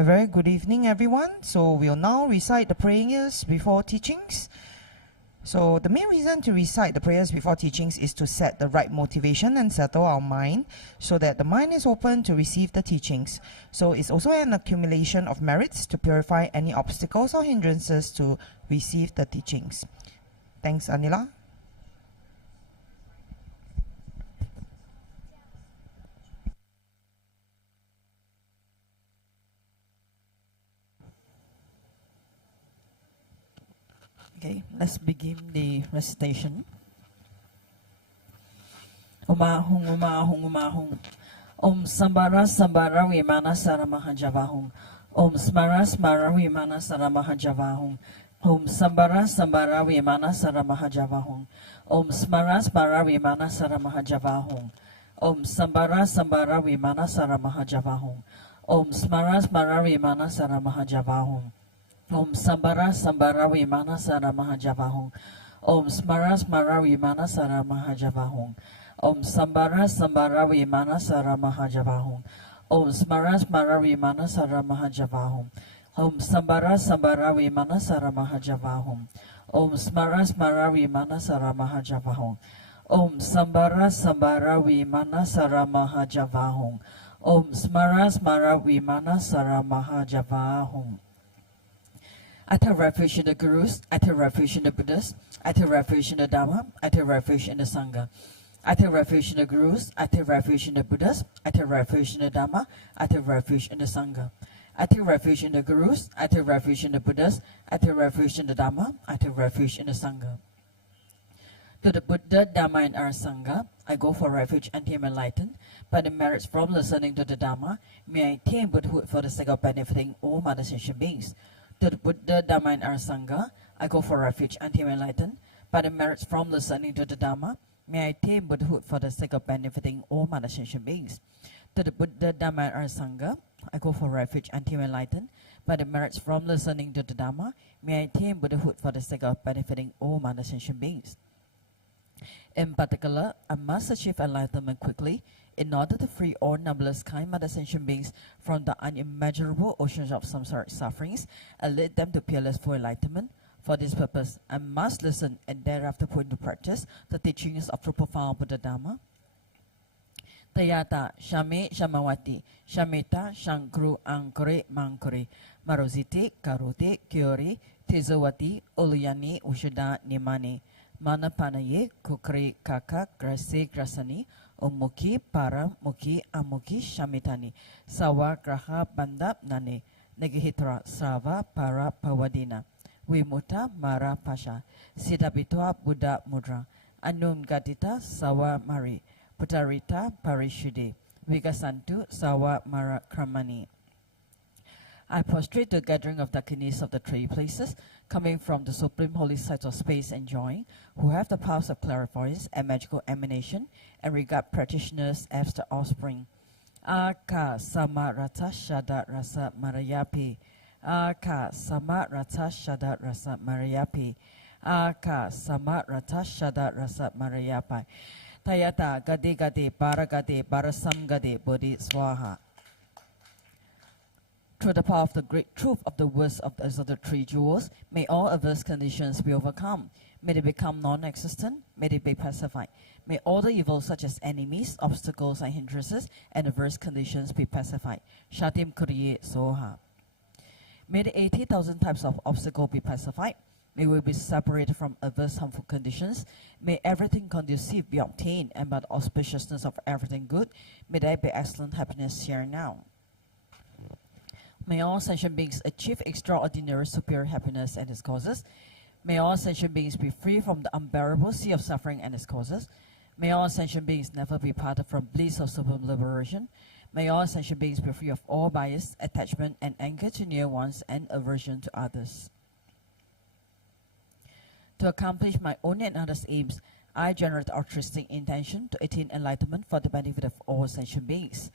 A very good evening, everyone. So we'll now recite the prayers before teachings. So the main reason to recite the prayers before teachings is to set the right motivation and settle our mind so that the mind is open to receive the teachings. So it's also an accumulation of merits to purify any obstacles or hindrances to receive the teachings. Thanks, Anila. Okay, let's begin the recitation. Umahung, umahung, umahung. Om Sambara Sambara Vimana Saramahajavahung. Om Smara Smara Vimana Saramahajavahung. Om Sambara Sambara Vimana Saramahajavahung. Om Smara Smara Vimana Saramahajavahung. Om Sambara Sambara Vimana Saramahajavahung. Om Smara Smara Vimana Saramahajavahung. Om Sambara Sambara Vimana Saramahajavahung. Om Smara Smara Vimana Saramahajavahung. Om Sambara Sambara Vimana Saramahajavahung. Om Smara Smara Vimana Saramahajavahung. Om Sambara Sambara Vimana Saramahajavahung. Om Smara Smara Vimana Saramahajavahung. Om Sambara Sambara Vimana Saramahajavahung. Om Smara Smara Vimana Saramahajavahung. I take refuge in the Gurus, I take refuge in the Buddhas, I take refuge in the Dharma, I take refuge in the Sangha. I take refuge in the Gurus, I take refuge in the Buddhas, I take refuge in the Dharma, I take refuge in the Sangha. I take refuge in the Gurus, I take refuge in the Buddhas, I take refuge in the Dharma, I take refuge in the Sangha. To the Buddha, Dharma, and our Sangha, I go for refuge until I'm enlightened. By the merits from listening to the Dharma, may I attain Buddhahood for the sake of benefiting all other sentient beings. To the Buddha, Dharma, and our Sangha, I go for refuge until I'm enlightened. By the merits from listening to the Dharma, may I attain Buddhahood for the sake of benefiting all other sentient beings. To the Buddha, Dharma, and our Sangha, I go for refuge until I'm enlightened. By the merits from listening to the Dharma, may I attain Buddhahood for the sake of benefiting all other sentient beings. In particular, I must achieve enlightenment quickly in order to free all numberless kind other sentient beings from the unimaginable oceans of samsaric sufferings and lead them to peerless full enlightenment. For this purpose, I must listen and thereafter put into practice the teachings of true profound Buddha Dharma. Tayata Shame Shamawati Shameta Shankru Ankore Mankore Marozite Karote Kyori Tezawati Uluyani Ushada Nimani Manapanaye Kukri Kaka Grase Grasani Umuki Para Muki Amuki Shamitani Sawa Graha Bandap Nane Negihitra Srava Para Pawadina Wimuta Mara Pasha Siddhabitwa Buddha Mudra Anum Gatita Sawa Mari Putarita Parishudi Vigasantu Sawa Mara Kramani. I prostrate the gathering of Dakinis of the three places, coming from the supreme holy sites of space and joy, who have the powers of clairvoyance and magical emanation, and regard practitioners as the offspring. Aka Samarata Shada Rasa Marayapi. Aka Samarata Shada Rasa Marayapi. Aka Samarata Shada Rasa Marayapi. Tayata Gade Gade Baragade Barasam Gade Bodhi Swaha. Through the power of the great truth of the words of the three jewels, may all adverse conditions be overcome. May they become non-existent. May they be pacified. May all the evils such as enemies, obstacles, and hindrances, and adverse conditions be pacified. Shatim Kuriye Soha. May the 80,000 types of obstacles be pacified. May we be separated from adverse harmful conditions. May everything conducive be obtained, and by the auspiciousness of everything good, may there be excellent happiness here now. May all sentient beings achieve extraordinary superior happiness and its causes. May all sentient beings be free from the unbearable sea of suffering and its causes. May all sentient beings never be parted from bliss of supreme liberation. May all sentient beings be free of all bias, attachment, and anger to near ones and aversion to others. To accomplish my own and others' aims, I generate altruistic intention to attain enlightenment for the benefit of all sentient beings.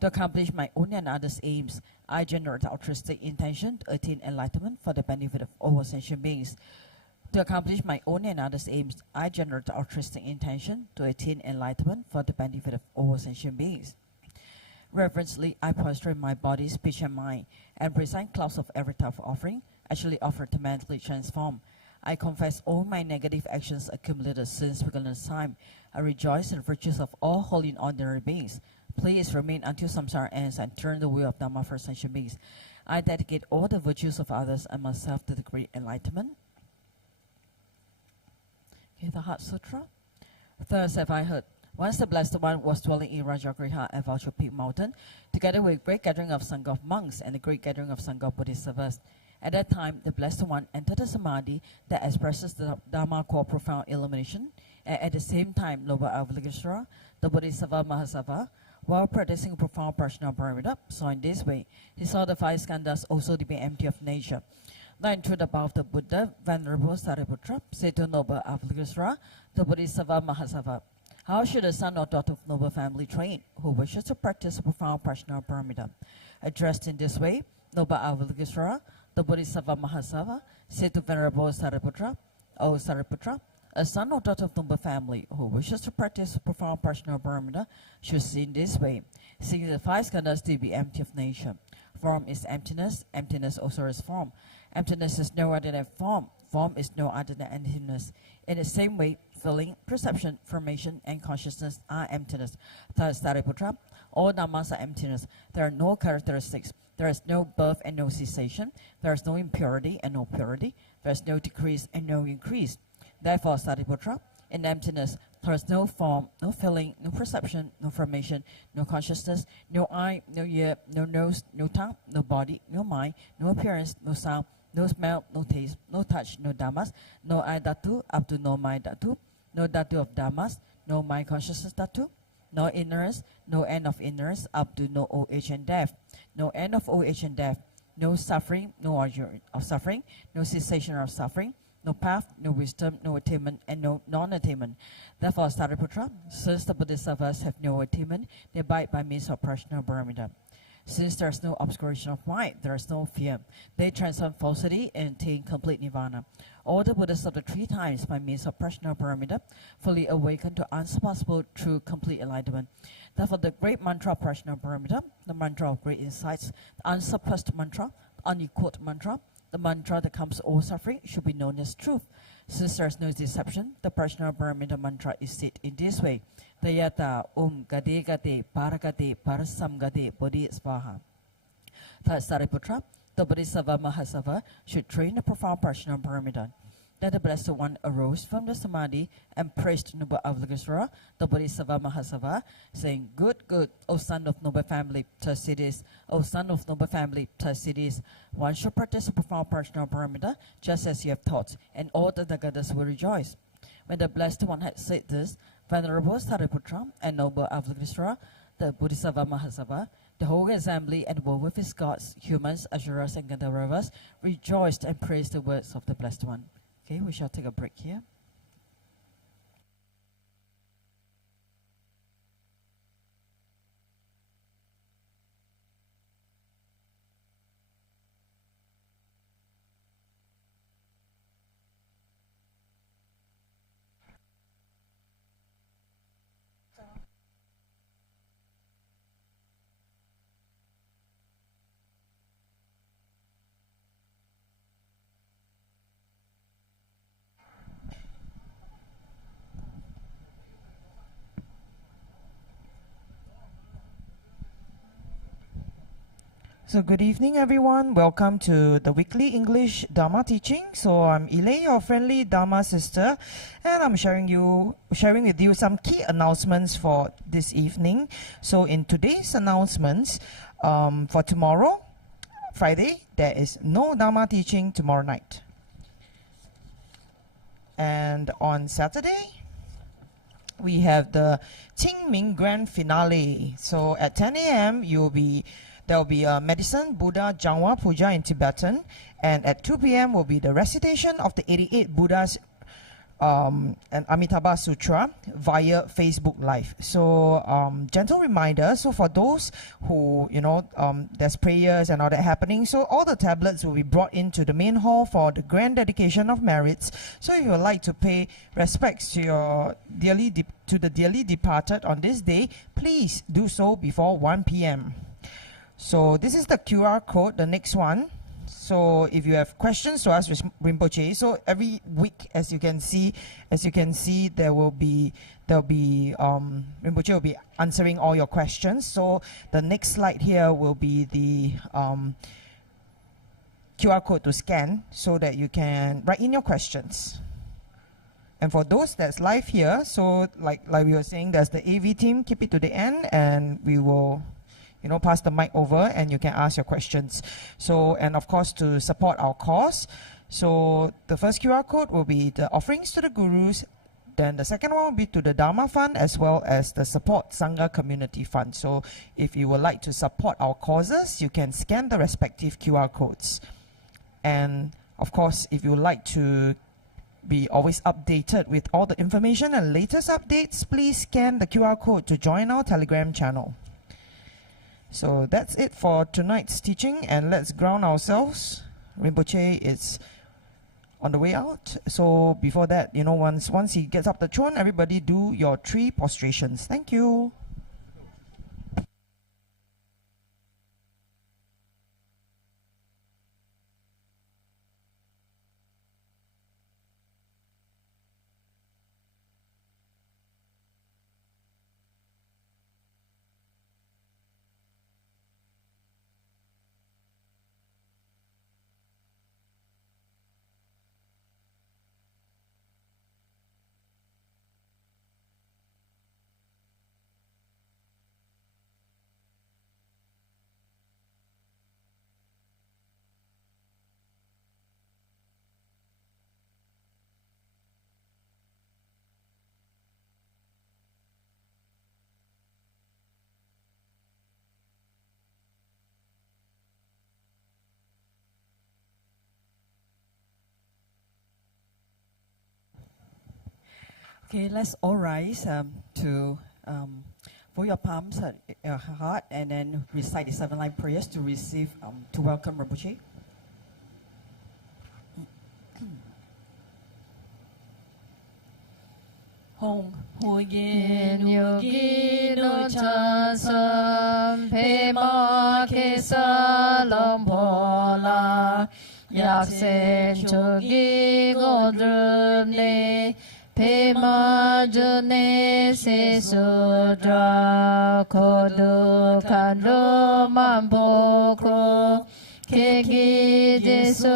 To accomplish my own and others' aims, I generate altruistic intention to attain enlightenment for the benefit of all sentient beings. To accomplish my own and others' aims, I generate altruistic intention to attain enlightenment for the benefit of all sentient beings. Reverently, I prostrate my body, speech, and mind, and present clouds of every type of offering, actually offered to mentally transform. I confess all my negative actions accumulated since beginner's time. I rejoice in the virtues of all holy and ordinary beings. Please remain until samsara ends and turn the wheel of Dharma for sentient beings. I dedicate all the virtues of others and myself to the great enlightenment. Okay, the Heart Sutra. Thus have I heard. Once the Blessed One was dwelling in Rajagriha at Virgil Peak Mountain, together with a great gathering of Sangha of monks and a great gathering of Sangha of Bodhisattvas. At that time, the Blessed One entered a samadhi that expresses the Dharma core profound illumination, and at the same time, Noble Avalokiteshvara, the Bodhisattva Mahasattva, while practicing profound personal paramita, so in this way, he saw the five skandhas also to be empty of nature. Then through the power of the Buddha, Venerable Sariputra said to Noble Avalokiteshvara, the Bodhisattva Mahasattva, how should a son or daughter of noble family train who wishes to practice profound personal paramita? Addressed in this way, Noble Avalokiteshvara, the Bodhisattva Mahasattva, said to Venerable Sariputra, O Sariputra, a son or daughter of noble family who wishes to practice profound personal paramita should see in this way, seeing the five skandhas to be empty of nature. Form is emptiness, emptiness also is form. Emptiness is no other than form, form is no other than emptiness. In the same way, feeling, perception, formation, and consciousness are emptiness. Thus, Sariputra, all dhammas are emptiness. There are no characteristics. There is no birth and no cessation. There is no impurity and no purity. There is no decrease and no increase. Therefore, Sariputra, in emptiness, there is no form, no feeling, no perception, no formation, no consciousness, no eye, no ear, no nose, no tongue, no body, no mind, no appearance, no sound, no smell, no taste, no touch, no dhammas, no I dhatu up to no mind dhatu, no dhatu of dhammas, no mind consciousness dhatu, no ignorance, no end of ignorance up to no old age and death, no end of old age and death, no suffering, no origin of suffering, no cessation of suffering, no path, no wisdom, no attainment, and no non-attainment. Therefore, Sariputra, since the Bodhisattvas have no attainment, they abide by means of personal paramita. Since there is no obscuration of mind, there is no fear. They transcend falsity and attain complete nirvana. All the Buddhas of the three times, by means of personal paramita, fully awaken to unsurpassable true complete enlightenment. Therefore, the great mantra of personal paramita, the mantra of great insights, the unsurpassed mantra, the unequaled mantra, the mantra that comes all suffering, should be known as truth. Since there is no deception, the personal paramita mantra is said in this way: Tayata gade gade parakate parasam gade bodhi svaha. Thus, Sariputra, the Bodhisattva Mahasattva, should train the profound personal paramita. Then the Blessed One arose from the samadhi and praised Noble Avalokiteshvara, the Bodhisattva Mahasattva, saying, Good, good, O son of noble family, thus it is. O son of noble family, thus it is. One should practice a profound personal paramita, just as you have taught, and all the Nagadas will rejoice. When the Blessed One had said this, Venerable Sariputra and Noble Avalokiteshvara, the Bodhisattva Mahasattva, the whole assembly and the world with its gods, humans, asuras, and Gandharvas, rejoiced and praised the words of the Blessed One. Okay, we shall take a break here. So good evening, everyone. Welcome to the weekly English Dharma teaching. So I'm Ile, your friendly Dharma sister, and I'm sharing with you some key announcements for this evening. So in today's announcements, for tomorrow, Friday, there is no Dharma teaching tomorrow night. And on Saturday, we have the Qingming Grand Finale. So at 10 a.m., there will be a medicine Buddha Jangwa Puja in Tibetan, and at 2 p.m. will be the recitation of the 88 Buddhas an Amitabha Sutra via Facebook Live. So gentle reminder, so for those who, there's prayers and all that happening, so all the tablets will be brought into the main hall for the grand dedication of merits. So if you would like to pay respects to your the dearly departed on this day, please do so before 1 p.m. So this is the QR code, the next one. So if you have questions to ask Rinpoche, so every week, as you can see, Rinpoche will be answering all your questions. So the next slide here will be the QR code to scan so that you can write in your questions. And for those that's live here, so like we were saying, there's the AV team. Keep it to the end, and we will pass the mic over and you can ask your questions. So, and of course, to support our cause. So the first QR code will be the offerings to the gurus. Then the second one will be to the Dharma Fund as well as the Support Sangha Community Fund. So if you would like to support our causes, you can scan the respective QR codes. And of course, if you would like to be always updated with all the information and latest updates, please scan the QR code to join our Telegram channel. So that's it for tonight's teaching, and let's ground ourselves. Rinpoche is on the way out. So before that, once he gets up the throne, everybody do your 3 prostrations. Thank you. Okay, let's all rise to fold your palms at your heart and then recite the 7 line prayers to receive, to welcome Rinpoche. Hong Huyin Yogi no Chansam Pema Kesa Lompola Yaksen Chogi Godrumne Pema June Se Sudra Kodu Kando Mamboko Keki Jesu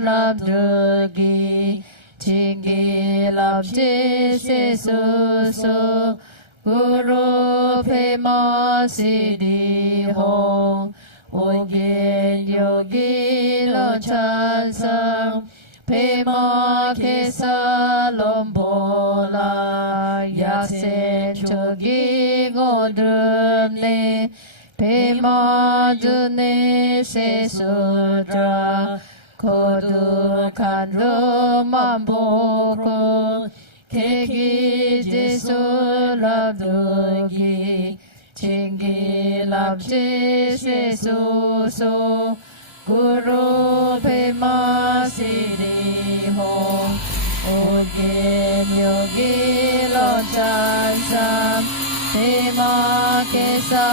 Labdrugi Chingi Labji Se Susu Guru Pema Siddhi Hong Ogen Yogi Lo Chansam Pema Kesa Lombola Yaksen Chogi Godrumne Pema June Se Sudra Kodu Kando Mamboko Keki Jesu Labdugi Chingi Labji Se Susu Guru Pema Siddhi Hong Ogen Yogi Lo Chansam Pema Kesa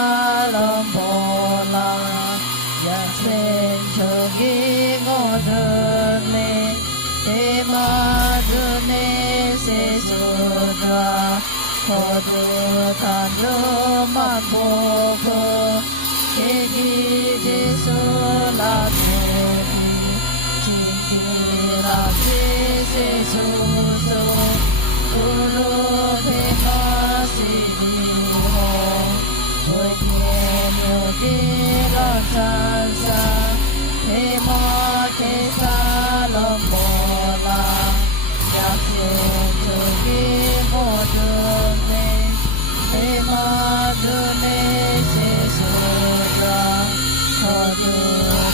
Lombola Yaksen Chogi Godrumne Pema June Se Sudra Kodu Kando Mamboko Keki Jesu Labdugi Chingi Labji Se Susu Guru Pema Siddhi Hong Ogen Yogi Lo Chansam Pema Kesa Lombola Yaksen Chogi Godrumne Pema June Se Sudra Kodu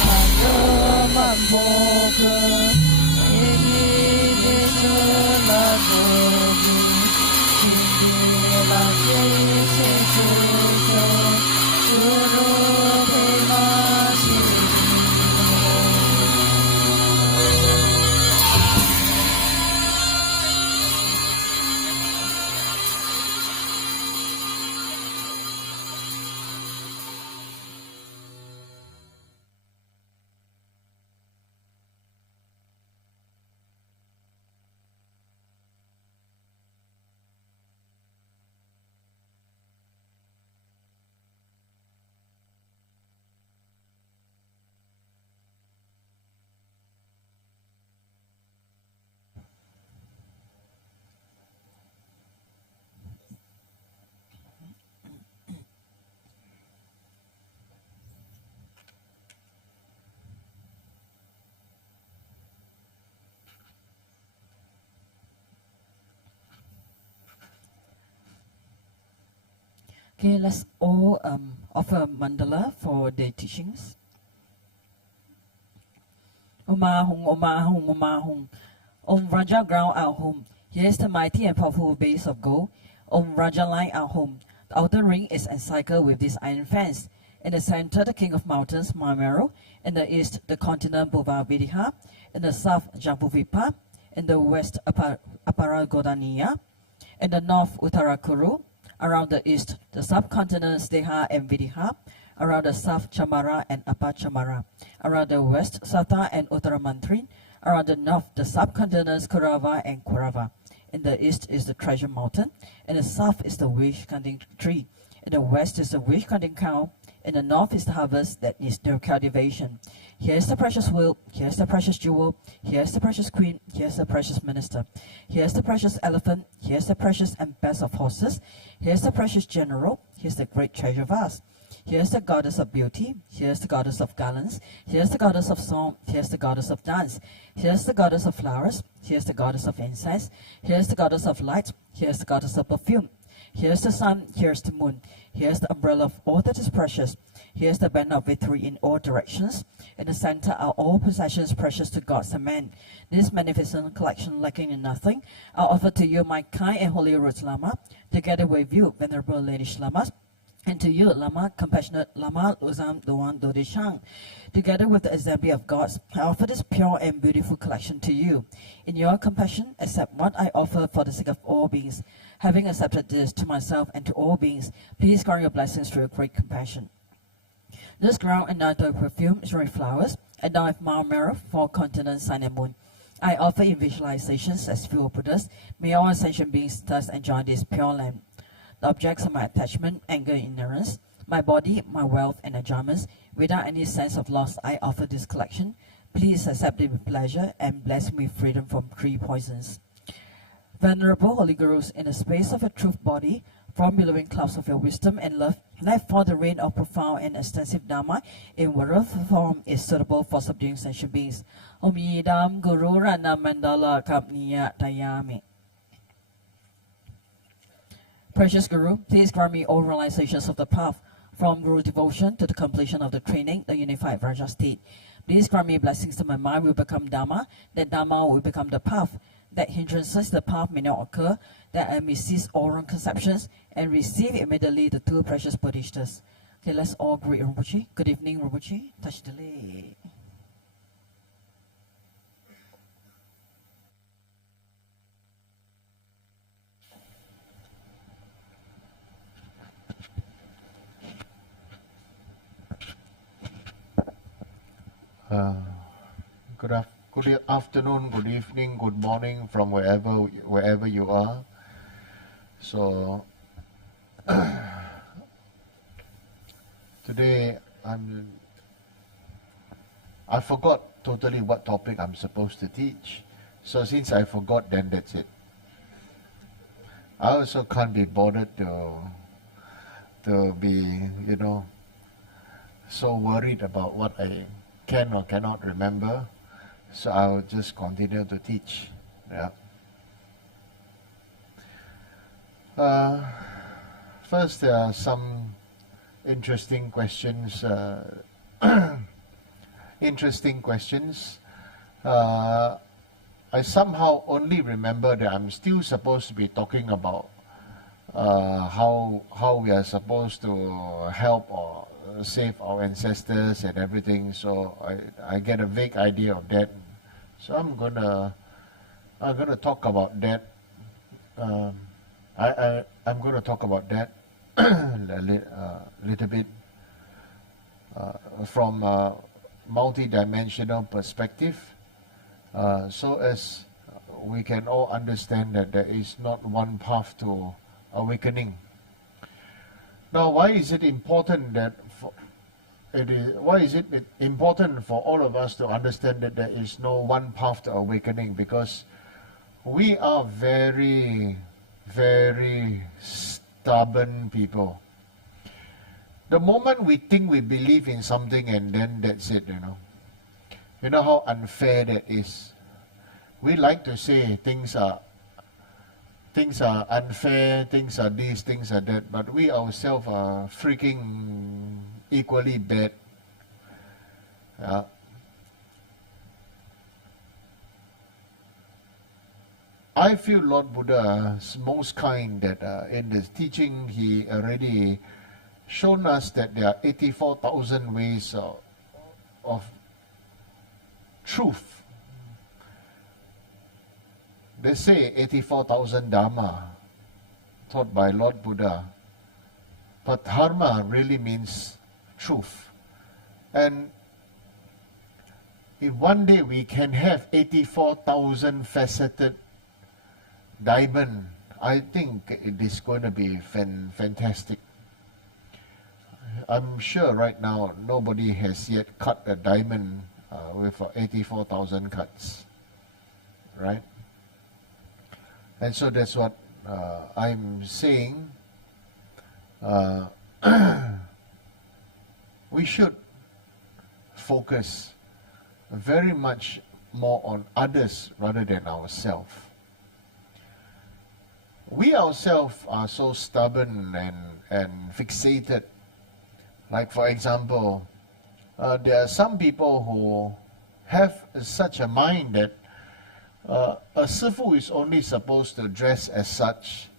Kando Mamboko Keki Jesu Okay, let's all offer mandala for the teachings. Omahung, Omahung, Omahung. Om Raja ground our home. Here is the mighty and powerful base of gold. Om Raja line our home. The outer ring is encircled with this iron fence. In the center, the king of mountains, Marmero. In the east, the continent Bhuvavidha. In the south, Jambuvipa. In the west, Aparagodania. In the north, Uttarakuru. Around the east, the subcontinents Deha and Vidya. Around the south, Chamara and Upper Chamara. Around the west, Sata and Uttaramantri. Around the north, the subcontinents Kurava and Kurava. In the east is the treasure mountain. In the south is the wish-counting tree. In the west is the wish-counting cow. In the north is the harvest that needs no cultivation. Here's the precious wheel. Here's the precious jewel. Here's the precious queen. Here's the precious minister. Here's the precious elephant. Here's the precious and best of horses. Here's the precious general. Here's the great treasure vase. Here's the goddess of beauty. Here's the goddess of garlands. Here's the goddess of song. Here's the goddess of dance. Here's the goddess of flowers. Here's the goddess of incense. Here's the goddess of light. Here's the goddess of perfume. Here's the sun. Here's the moon. Here's the umbrella of all that is precious. Here's the banner of victory in all directions. In the center are all possessions precious to gods and men. This magnificent collection lacking in nothing, I offer to you my kind and holy Root Lama, together with you, venerable lineage Lamas, and to you, Lama, compassionate Lama Uzam Doan Dodishang. Together with the assembly of gods, I offer this pure and beautiful collection to you. In your compassion, accept what I offer for the sake of all beings. Having accepted this to myself and to all beings, please grant your blessings through your great compassion. This ground and night perfume is with flowers, and now with Marmara, 4 continents, sun and moon. I offer in visualizations as fuel Buddhas. May all sentient beings thus enjoy this pure land. The objects of my attachment, anger, ignorance, my body, my wealth, and enjoyments, without any sense of loss, I offer this collection. Please accept it with pleasure and bless me with freedom from 3 poisons. Venerable Holy Gurus, in the space of your truth body, from billowing clouds of your wisdom and love, let fall the rain of profound and extensive Dharma in whatever form is suitable for subduing sentient beings. Om Yidam Guru Rana Mandala Kapniya Tayami. Precious Guru, please grant me all realizations of the path, from Guru devotion to the completion of the training, the unified Raja state. Please grant me blessings that my mind will become Dharma, that Dharma will become the path, that hindrances the path may not occur, that I may cease all wrong conceptions, and receive immediately the 2 precious bodhisattvas. Okay, let's all greet Rinpoche. Good evening, Rinpoche. Touch the leg. Good afternoon, good evening, good morning from wherever you are. So today I forgot totally what topic I'm supposed to teach. So since I forgot, then that's it. I also can't be bothered to be, so worried about what I can or cannot remember. So I'll just continue to teach. Yeah. First, there are some interesting questions. I somehow only remember that I'm still supposed to be talking about how we are supposed to help or save our ancestors and everything. So I get a vague idea of that. So I'm gonna talk about that. I'm gonna talk about that a little bit from a multi-dimensional perspective, so as we can all understand that there is not one path to awakening. Now, why is it important important for all of us to understand that there is no one path to awakening? Because we are very, very stubborn people. The moment we think we believe in something and then that's it, You know how unfair that is. We like to say things are things are unfair, things are this, things are that, but we ourselves are freaking equally bad. I feel Lord Buddha is most kind that in the teaching he already shown us that there are 84,000 ways of truth. They say 84,000 Dharma taught by Lord Buddha. But Dharma really means truth. And if one day we can have 84,000 faceted diamond, I think it is going to be fantastic. I'm sure right now nobody has yet cut a diamond with 84,000 cuts, right? And so that's what I'm saying. We should focus very much more on others rather than ourselves. We ourselves are so stubborn and fixated. Like for example, there are some people who have such a mind that a sifu is only supposed to dress as such,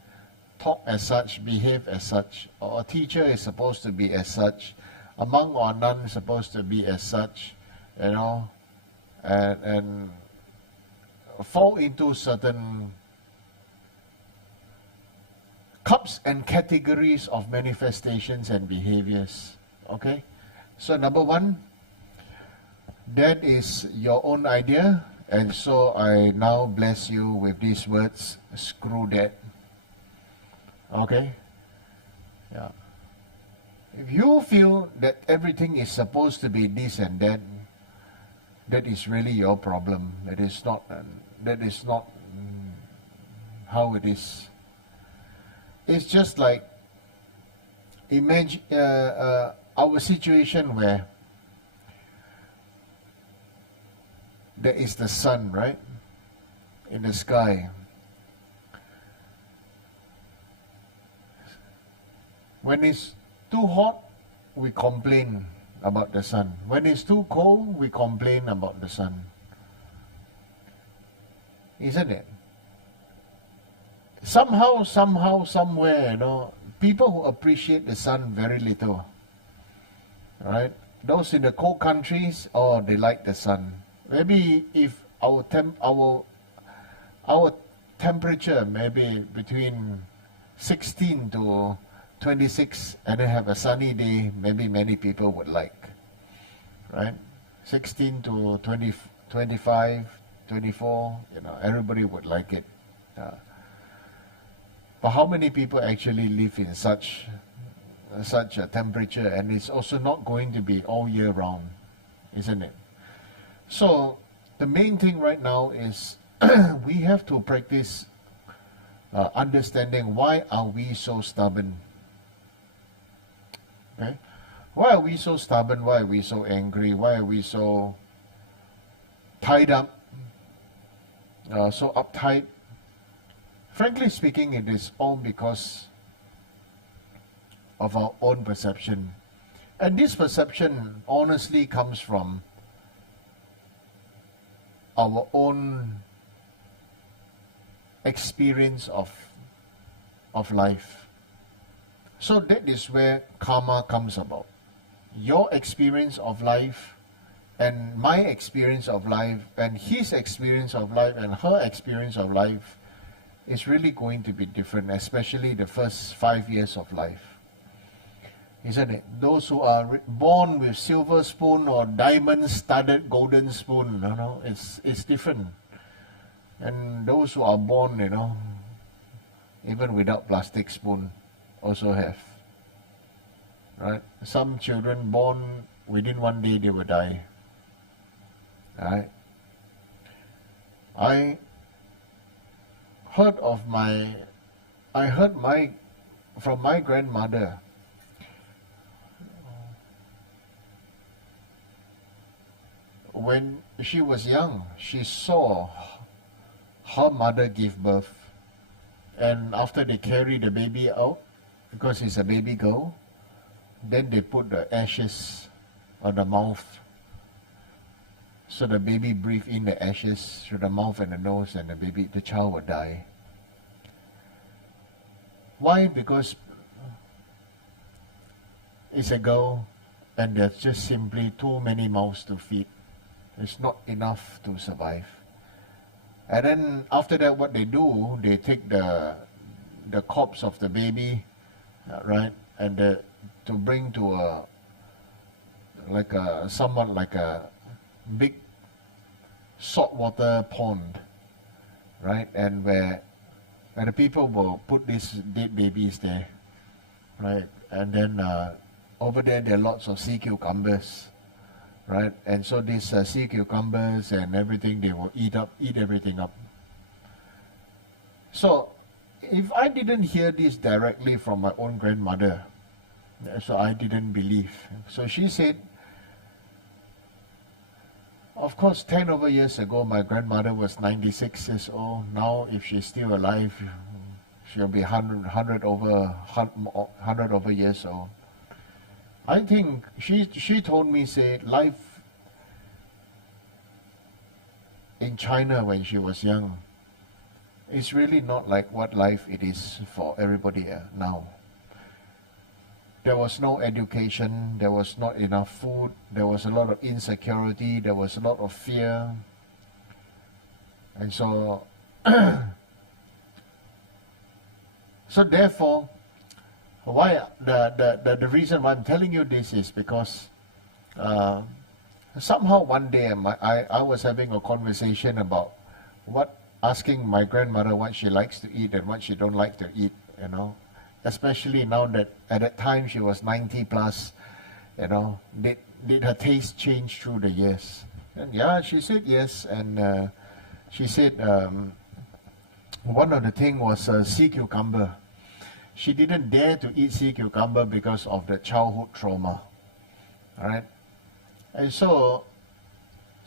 talk as such, behave as such, or a teacher is supposed to be as such, a monk or a nun is supposed to be as such, and fall into certain cups and categories of manifestations and behaviors. Okay? So number one, that is your own idea, and so I now bless you with these words, screw that. Okay? Yeah. If you feel that everything is supposed to be this and that, that is really your problem. That is not how it is. It's just like, imagine our situation where there is the sun, right, in the sky. When it's too hot, we complain about the sun. When it's too cold, we complain about the sun. Isn't it? Somehow, somewhere, people who appreciate the sun very little. Right? Those in the cold countries, they like the sun. Maybe if our temperature maybe between 16 to 26 and then have a sunny day, maybe many people would like. Right? 16 to 20, 25, 24, everybody would like it. But how many people actually live in such a temperature? And it's also not going to be all year round, isn't it? So the main thing right now is we have to practice understanding why are we so stubborn. Okay? Why are we so stubborn? Why are we so angry? Why are we so tied up, so uptight? Frankly speaking, it is all because of our own perception. And this perception honestly comes from our own experience of life. So that is where karma comes about. Your experience of life and my experience of life and his experience of life and her experience of life is really going to be different, especially the first 5 years of life. Isn't it? Those who are born with silver spoon or diamond-studded golden spoon, it's different. And those who are born, even without plastic spoon, also have. Right? Some children born within 1 day they will die. Right? I heard from my grandmother. When she was young, she saw her mother give birth. And after they carry the baby out, because it's a baby girl, then they put the ashes on the mouth. So the baby breathe in the ashes through the mouth and the nose, and the child will die. Why? Because it's a girl, and there's just simply too many mouths to feed. It's not enough to survive. And then after that, what they do, they take the corpse of the baby, right, and to bring to somewhat like a big saltwater pond, right, and where the people will put these dead babies there, right, and then over there are lots of sea cucumbers, right, and so these sea cucumbers and everything, they will eat everything up. So if I didn't hear this directly from my own grandmother, so I didn't believe. So she said, of course, 10 over years ago, my grandmother was 96 years old. Now, if she's still alive, she'll be 100 over years old. I think she told me, say, life in China when she was young is really not like what life it is for everybody now. There was no education, there was not enough food, there was a lot of insecurity, there was a lot of fear. And so, so therefore, why the reason why I'm telling you this is because somehow one day I was having a conversation about asking my grandmother what she likes to eat and what she don't like to eat, you know. Especially now that at that time she was 90 plus, you know, did her taste change through the years? And yeah, she said yes, and she said one of the thing was sea cucumber. She didn't dare to eat sea cucumber because of the childhood trauma, all right? And so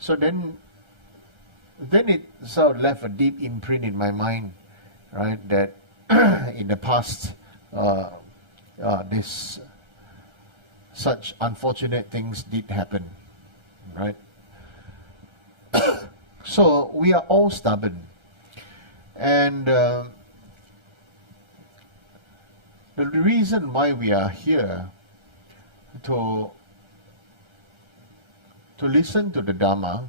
then it sort of left a deep imprint in my mind, right, that in the past, such unfortunate things did happen, right? So we are all stubborn, and the reason why we are here to listen to the Dharma,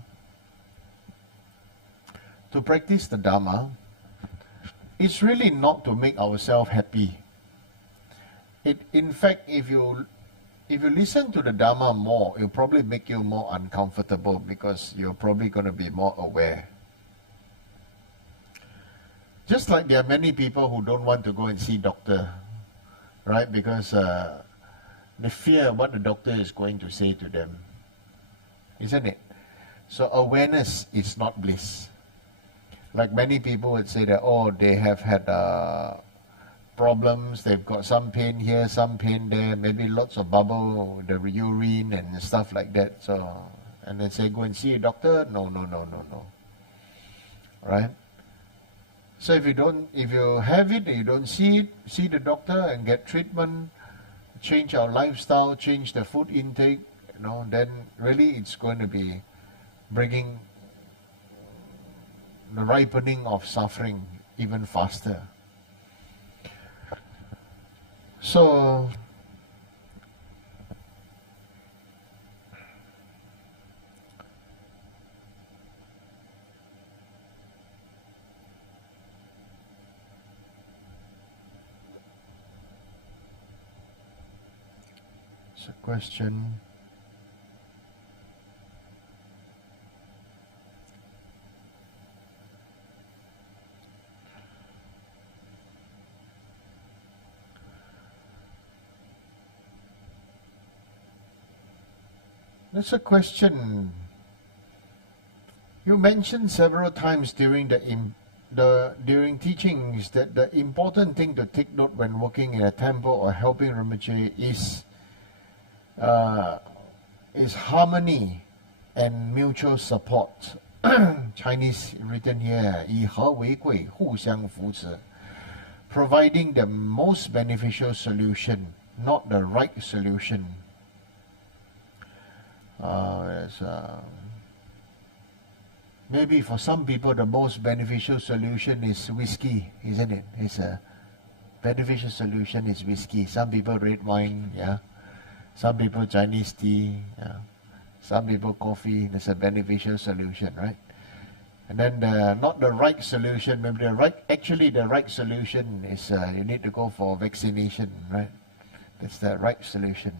to practice the Dharma, it's really not to make ourselves happy. In fact, if you listen to the Dharma more, it'll probably make you more uncomfortable because you're probably going to be more aware. Just like there are many people who don't want to go and see doctor, right? Because they fear what the doctor is going to say to them, isn't it? So awareness is not bliss. Like many people would say that, oh, they have had problems, they've got some pain here, some pain there, maybe lots of bubble, the urine and stuff like that. So, and then say, go and see a doctor. No. Right? So if you have it and you don't see it, see the doctor and get treatment, change our lifestyle, change the food intake, you know, then really it's going to be bringing the ripening of suffering even faster. So it's a question. That's a question. You mentioned several times during during teachings that the important thing to take note when working in a temple or helping Rinpoche is harmony and mutual support. Chinese written here, 以和为贵，互相扶持. providing the most beneficial solution, not the right solution. Maybe for some people the most beneficial solution is whiskey, isn't it? It's a beneficial solution is whiskey. Some people red wine, yeah. Some people Chinese tea, yeah. Some people coffee. That's a beneficial solution, right? And then not the right solution. Maybe the right solution is you need to go for vaccination, right? That's the right solution.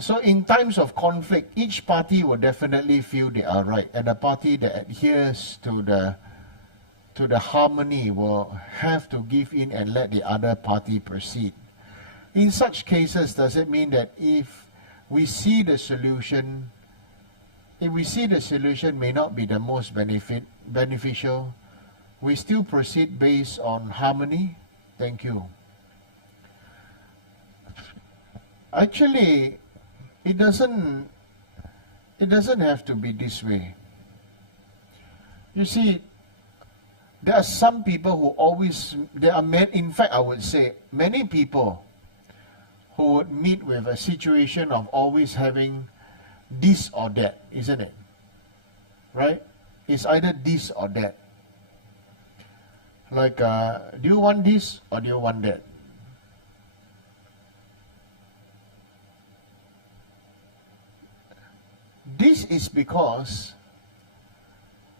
So in times of conflict, each party will definitely feel they are right, and the party that adheres to the harmony will have to give in and let the other party proceed. In such cases, does it mean that if we see the solution may not be the most beneficial, we still proceed based on harmony? Thank you. Actually, it doesn't have to be this way. You see, there are some people who in fact I would say many people who would meet with a situation of always having this or that, isn't it? Right? It's either this or that. Like, do you want this or do you want that? This is because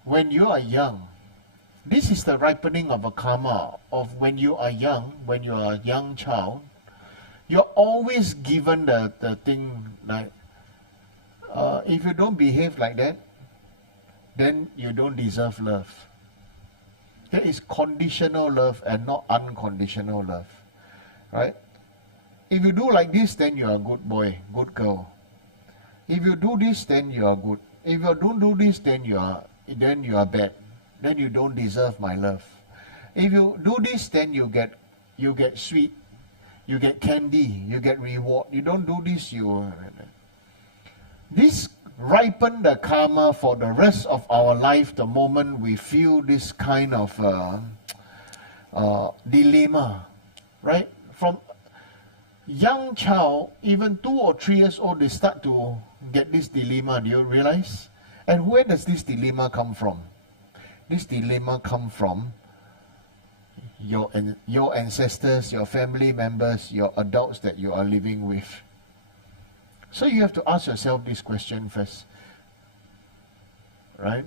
when you are young, this is the ripening of a karma of when you are young, when you are a young child, you're always given the thing like, if you don't behave like that, then you don't deserve love. There is conditional love and not unconditional love, right? If you do like this, then you are a good boy, good girl. If you do this, then you are good. If you don't do this, then you are bad. Then you don't deserve my love. If you do this, then you get sweet, you get candy, you get reward. You don't do this, this ripen the karma for the rest of our life. The moment we feel this kind of dilemma, right? From young child, even 2 or 3 years old, they start to get this dilemma. Do you realize? And where does this dilemma come from? This dilemma comes from your ancestors, your family members, your adults that you are living with. So you have to ask yourself this question first, right?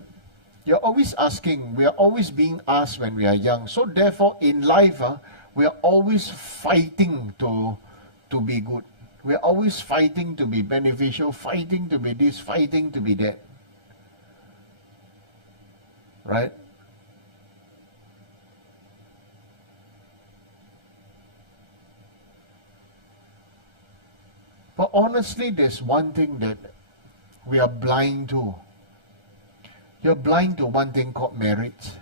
You're always asking, we are always being asked when we are young. So therefore, in life, we are always fighting to be good. We are always fighting to be beneficial, fighting to be this, fighting to be that. Right? But honestly, there's one thing that we are blind to. You're blind to one thing called merit.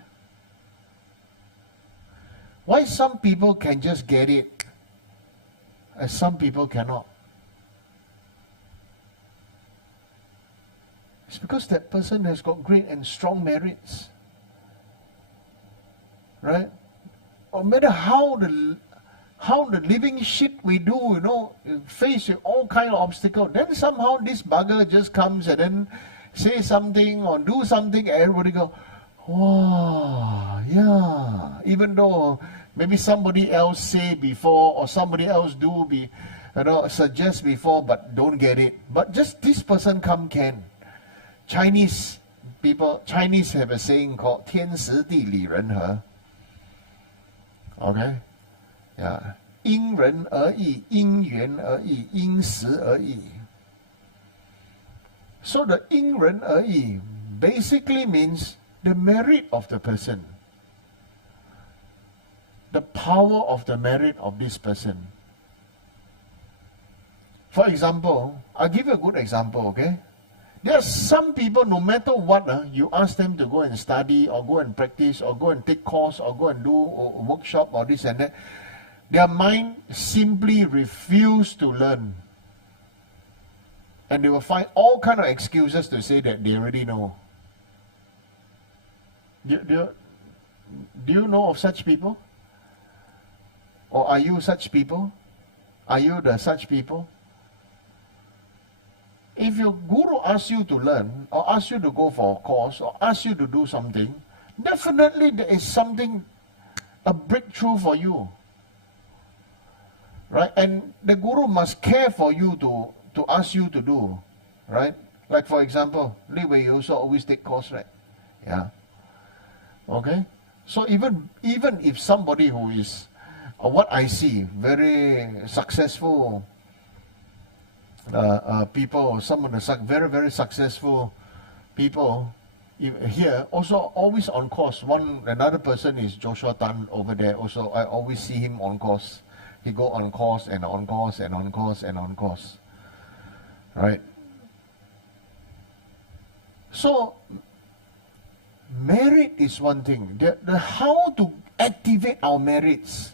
Why some people can just get it, and some people cannot? It's because that person has got great and strong merits. Right? No matter how the living shit we do, face with all kind of obstacles, then somehow this bugger just comes and then say something or do something, and everybody go, wow, yeah. Even though maybe somebody else say before or somebody else suggest before, but don't get it. But just this person can. Chinese have a saying called 天时地利人和. Okay? Yeah. 因人而异,因缘而异,因时而异. So the 因人而异 basically means the merit of the person. The power of the merit of this person. For example, I'll give you a good example, okay? There are some people, no matter what, you ask them to go and study or go and practice or go and take course or go and do a workshop or this and that, their mind simply refuse to learn. And they will find all kind of excuses to say that they already know. Do Do you know of such people? Or are you such people? Are you the such people? If your guru asks you to learn, or asks you to go for a course, or asks you to do something, definitely there is something, a breakthrough for you. Right? And the guru must care for you to ask you to do. Right? Like for example, Li Wei, you also always take course, right? Yeah. Okay? So even if somebody who is, what I see, very successful people, some of the very, very successful people here, also always on course. Another person is Joshua Tan over there. Also, I always see him on course. He go on course and on course and on course and on course. Right? So, merit is one thing. How to activate our merits.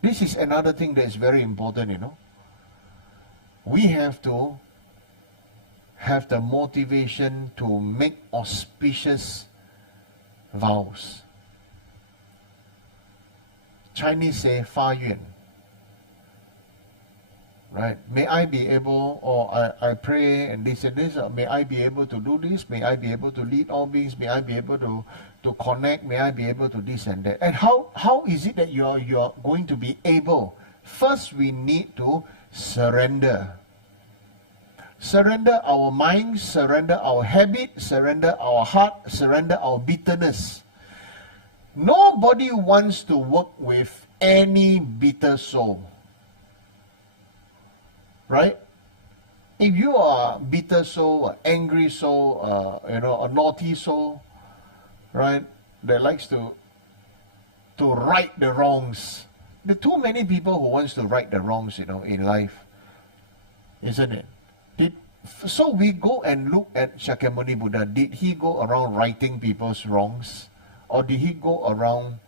This is another thing that is very important, you know. We have to have the motivation to make auspicious vows. Chinese say 发愿. Right? May I be able, or I pray and this, may I be able to do this, may I be able to lead all beings, may I be able to connect, may I be able to this and that. And how is it that you're going to be able? First, we need to surrender. Surrender our mind, surrender our habit, surrender our heart, surrender our bitterness. Nobody wants to work with any bitter soul. Right? If you are a bitter soul, an angry soul, a naughty soul, right, that likes to right the wrongs. There are too many people who wants to right the wrongs, in life, isn't it? So we go and look at Shakyamuni Buddha. Did he go around righting people's wrongs, or did he go around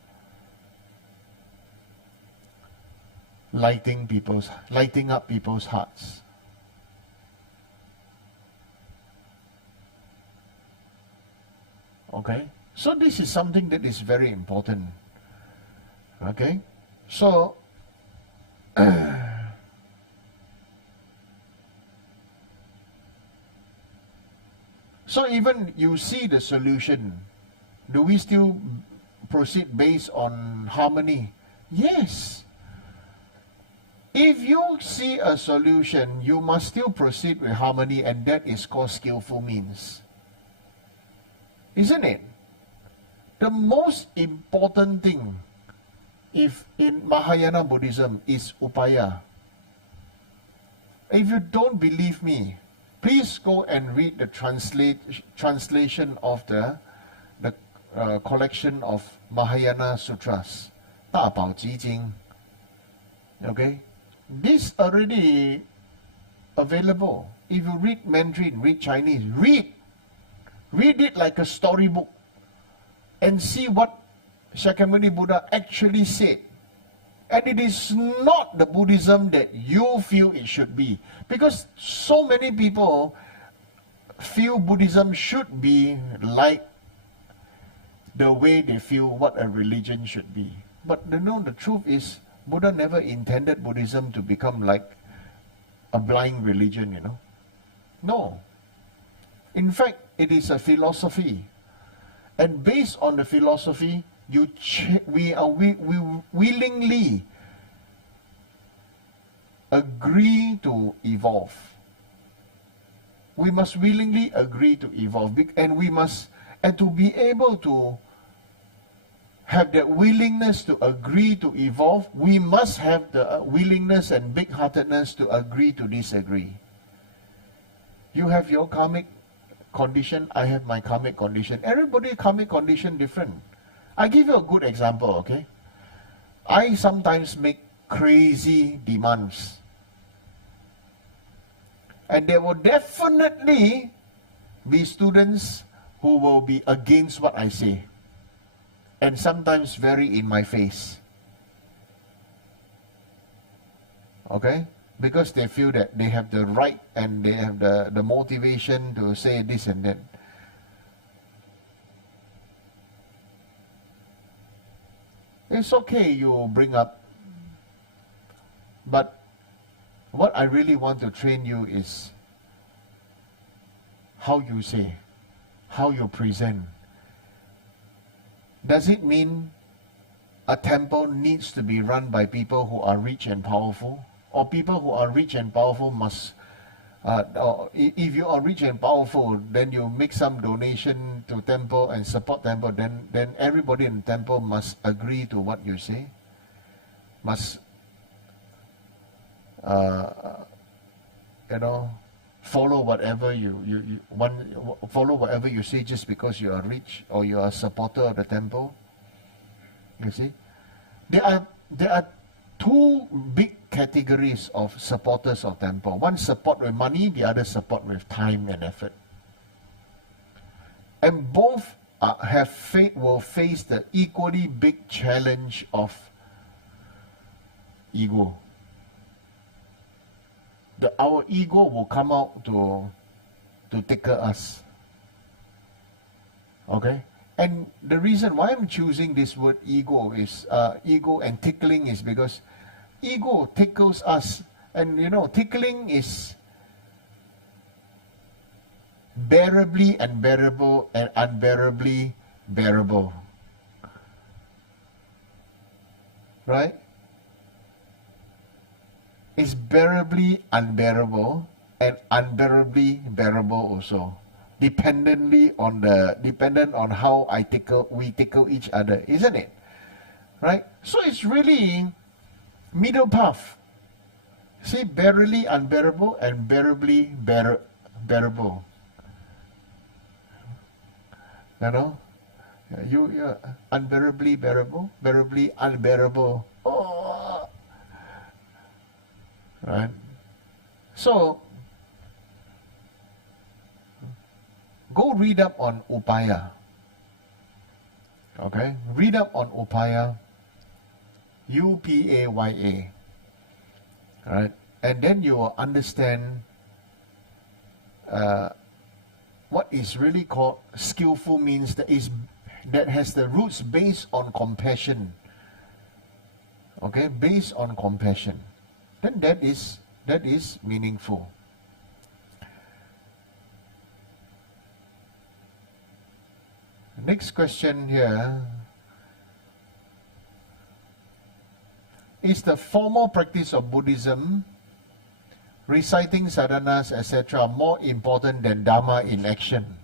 lighting up people's hearts? Okay? So this is something that is very important. Okay? So, so even you see the solution, do we still proceed based on harmony? Yes. If you see a solution, you must still proceed with harmony, and that is called skillful means. Isn't it? The most important thing if in Mahayana Buddhism is upaya. If you don't believe me, please go and read the translation of the collection of Mahayana Sutras. 大宝积经. Okay? This already available. If you read Mandarin, read Chinese, read it like a storybook and see what Shakyamuni Buddha actually said. And it is not the Buddhism that you feel it should be. Because so many people feel Buddhism should be like the way they feel what a religion should be. But the truth is, Buddha never intended Buddhism to become like a blind religion, No. In fact, it is a philosophy. And based on the philosophy, we willingly agree to evolve. We must willingly agree to evolve. And to be able to have that willingness to agree to evolve, we must have the willingness and big-heartedness to agree to disagree. You have your karmic condition, I have my karmic condition. Everybody's karmic condition different. I give you a good example, okay? I sometimes make crazy demands. And there will definitely be students who will be against what I say. And sometimes very in my face. Okay? Because they feel that they have the right and they have the motivation to say this and that. It's okay you bring up. But what I really want to train you is how you say, how you present. Does it mean a temple needs to be run by people who are rich and powerful? Or people who are rich and powerful must, or if you are rich and powerful, then you make some donation to temple and support temple, then everybody in temple must agree to what you say? Must, follow whatever you want, follow whatever you say just because you are rich or you are a supporter of the temple? You see, there are two big categories of supporters of temple. One support with money, the other support with time and effort. And both will face the equally big challenge of ego. Our ego will come out to tickle us. Okay? And the reason why I'm choosing this word ego is, ego and tickling is because ego tickles us. And tickling is bearably unbearable and unbearably bearable. Right? It's bearably unbearable and unbearably bearable also. Dependent on how we tickle each other, isn't it? Right? So it's really middle path. See, bearably unbearable and bearably bearable. You're unbearably bearable, bearably unbearable. Oh. Right? So, go read up on upaya. Okay? Read up on upaya. UPAYA. Right? And then you will understand what is really called skillful means that has the roots based on compassion. Okay? Based on compassion. Then that is meaningful. Next question here. Is the formal practice of Buddhism, reciting sadhanas, etc., more important than Dharma in action?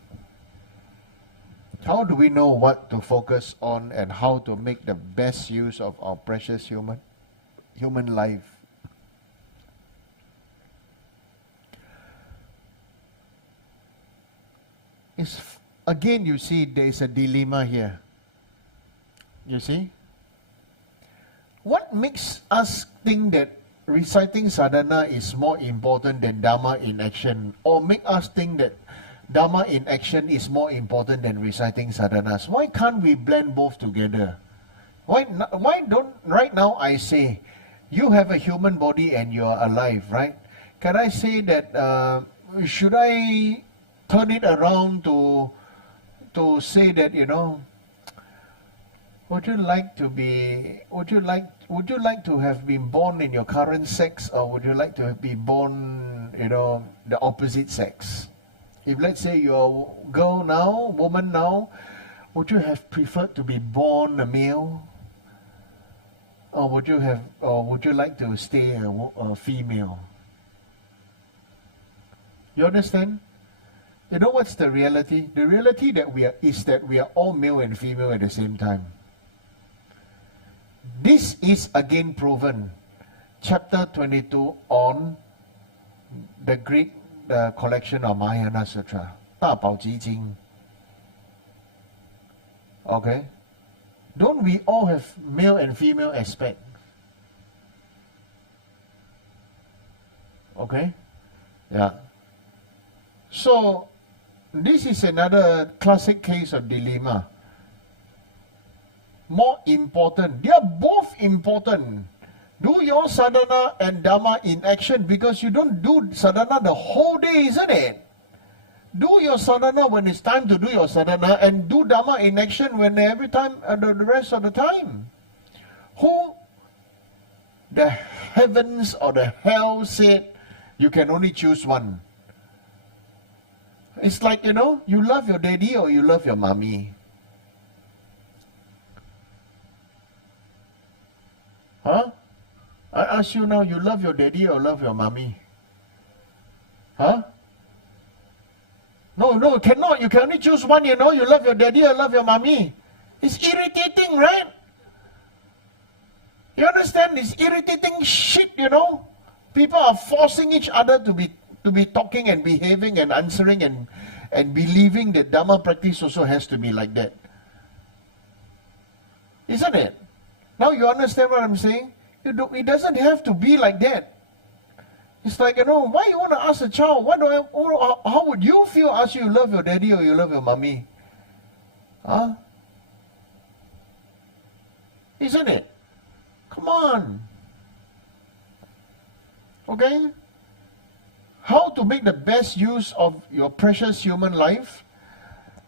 How do we know what to focus on and how to make the best use of our precious human life? Again, you see, there is a dilemma here. You see? What makes us think that reciting sadhana is more important than Dharma in action, or make us think that Dharma in action is more important than reciting sadhanas? Why can't we blend both together? Why don't, right now I say, you have a human body and you are alive, right? Can I say that, should I turn it around to say that, would you like to have been born in your current sex, or would you like to have been born, the opposite sex? If let's say you're a girl now, woman now, would you have preferred to be born a male? Or would you like to stay a female? You understand? You know what's the reality? The reality is that we are all male and female at the same time. This is again proven. Chapter 22 on the Greek collection of Mahayana Sutra. 大宝积经. Okay? Don't we all have male and female aspect? Okay? Yeah. So, this is another classic case of dilemma. More important. They are both important. Do your sadhana and Dharma in action, because you don't do sadhana the whole day, isn't it? Do your sadhana when it's time to do your sadhana, and do Dharma in action when every time, the rest of the time. Who the heavens or the hell said you can only choose one? It's like, you love your daddy or you love your mommy. Huh? I ask you now, you love your daddy or love your mommy? Huh? No, cannot. You can only choose one, you love your daddy or love your mommy. It's irritating, right? You understand? It's irritating shit, People are forcing each other to be talking and behaving and answering and believing that Dharma practice also has to be like that. Isn't it? Now you understand what I'm saying? It doesn't have to be like that. It's like, why you want to ask a child, how would you feel ask you love your daddy or you love your mommy? Huh? Isn't it? Come on. Okay? How to make the best use of your precious human life?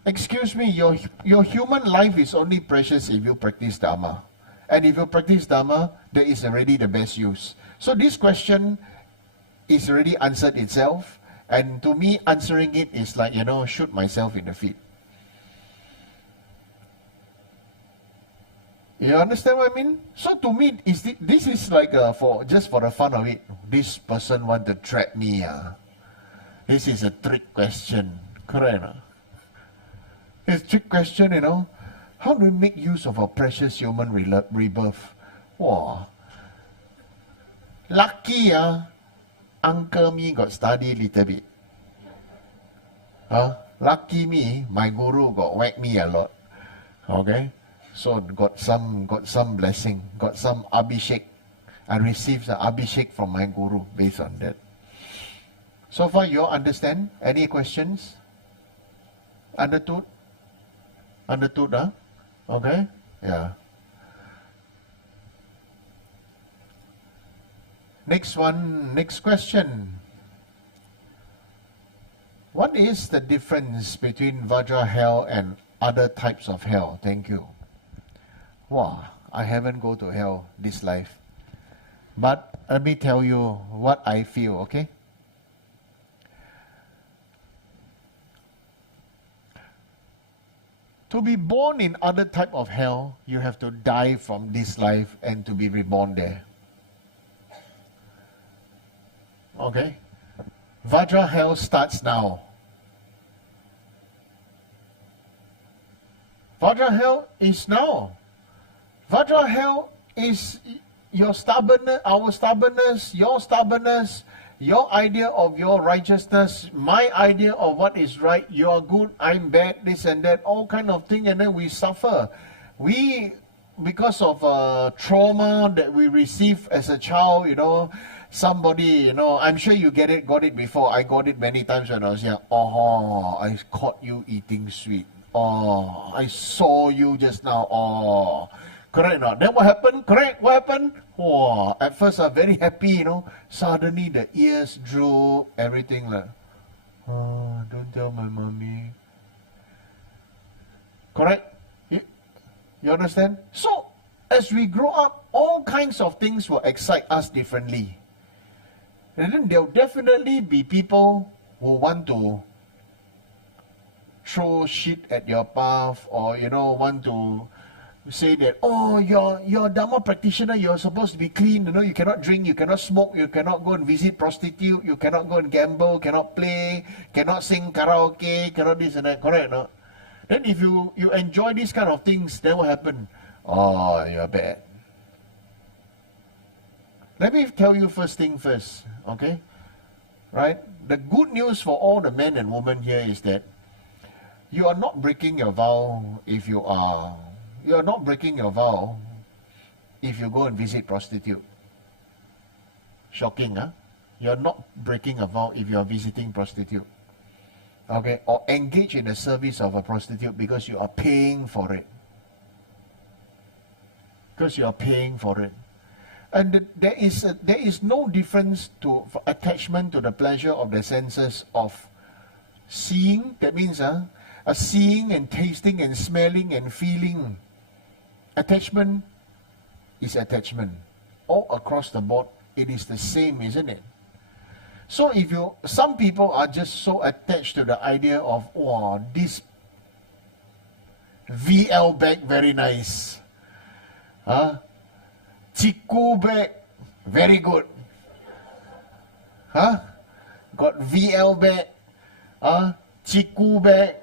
Excuse me, your human life is only precious if you practice Dharma. And if you practice Dharma, there is already the best use. So this question is already answered itself. And to me, answering it is like, shoot myself in the feet. You understand what I mean? So to me, this is like just for the fun of it. This person want to trap me. This is a trick question. Correct? It's a trick question, How do we make use of our precious human rebirth? Wow. Lucky, Uncle me got study a little bit. Lucky me, my guru got whack me a lot. Okay? So got some blessing, got some abhishek. I received the abhishek from my guru based on that. So far you all understand? Any questions? Understood? Understood, Okay? Yeah. Next question. What is the difference between Vajra hell and other types of hell? Thank you. Wow, I haven't go to hell this life. But let me tell you what I feel, okay? To be born in other type of hell, you have to die from this life and to be reborn there. Okay? Vajra hell starts now. Vajra hell is now. Vajra hell is your stubbornness, our stubbornness, your idea of your righteousness, my idea of what is right, you're good, I'm bad, this and that, all kind of thing, and then we suffer. Because of trauma that we receive as a child, somebody, I'm sure you got it before. I got it many times when I was young. Oh, I caught you eating sweet. Oh, I saw you just now. Oh. Correct or not? Then what happened? Correct? What happened? Oh, at first I'm very happy, Suddenly the ears droop, everything like, oh, don't tell my mommy. Correct? You understand? So, as we grow up, all kinds of things will excite us differently. And then there will definitely be people who want to throw shit at your path or, want to say that, oh, you're a Dharma practitioner, you're supposed to be clean, you cannot drink, you cannot smoke, you cannot go and visit prostitute, you cannot go and gamble, cannot play, cannot sing karaoke, cannot this and that, correct or not? Then if you enjoy these kind of things, then what happen? Oh, you're bad. Let me tell you first thing first, okay? Right? The good news for all the men and women here is that you are not breaking your vow if you are not breaking your vow if you go and visit prostitute. Shocking, huh? You're not breaking a vow if you are visiting prostitute. Okay? Or engage in the service of a prostitute because you are paying for it. Because you are paying for it. And there is no difference for attachment to the pleasure of the senses of seeing. That means a seeing and tasting and smelling and feeling. Attachment is attachment. All across the board, it is the same, isn't it? So some people are just so attached to the idea of, oh, this VL bag, very nice. Chiku bag, very good. Got VL bag, Chiku bag,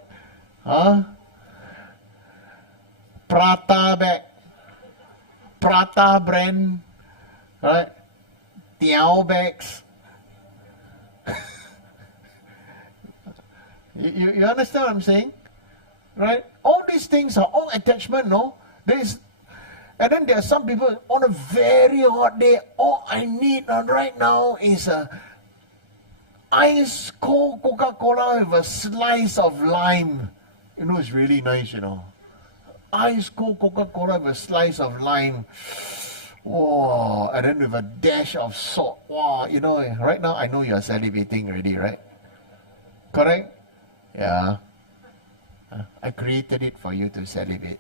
Prata bag, Prata brand, right? Tiao bags. You understand what I'm saying? Right? All these things are all attachment, no? And then there are some people on a very hot day, all I need right now is a ice cold Coca-Cola with a slice of lime. You know, it's really nice, you know. Ice cold Coca-Cola with a slice of lime. Wow, and then with a dash of salt. Wow, you know, right now I know you are salivating already, right? Correct? Yeah. I created it for you to salivate.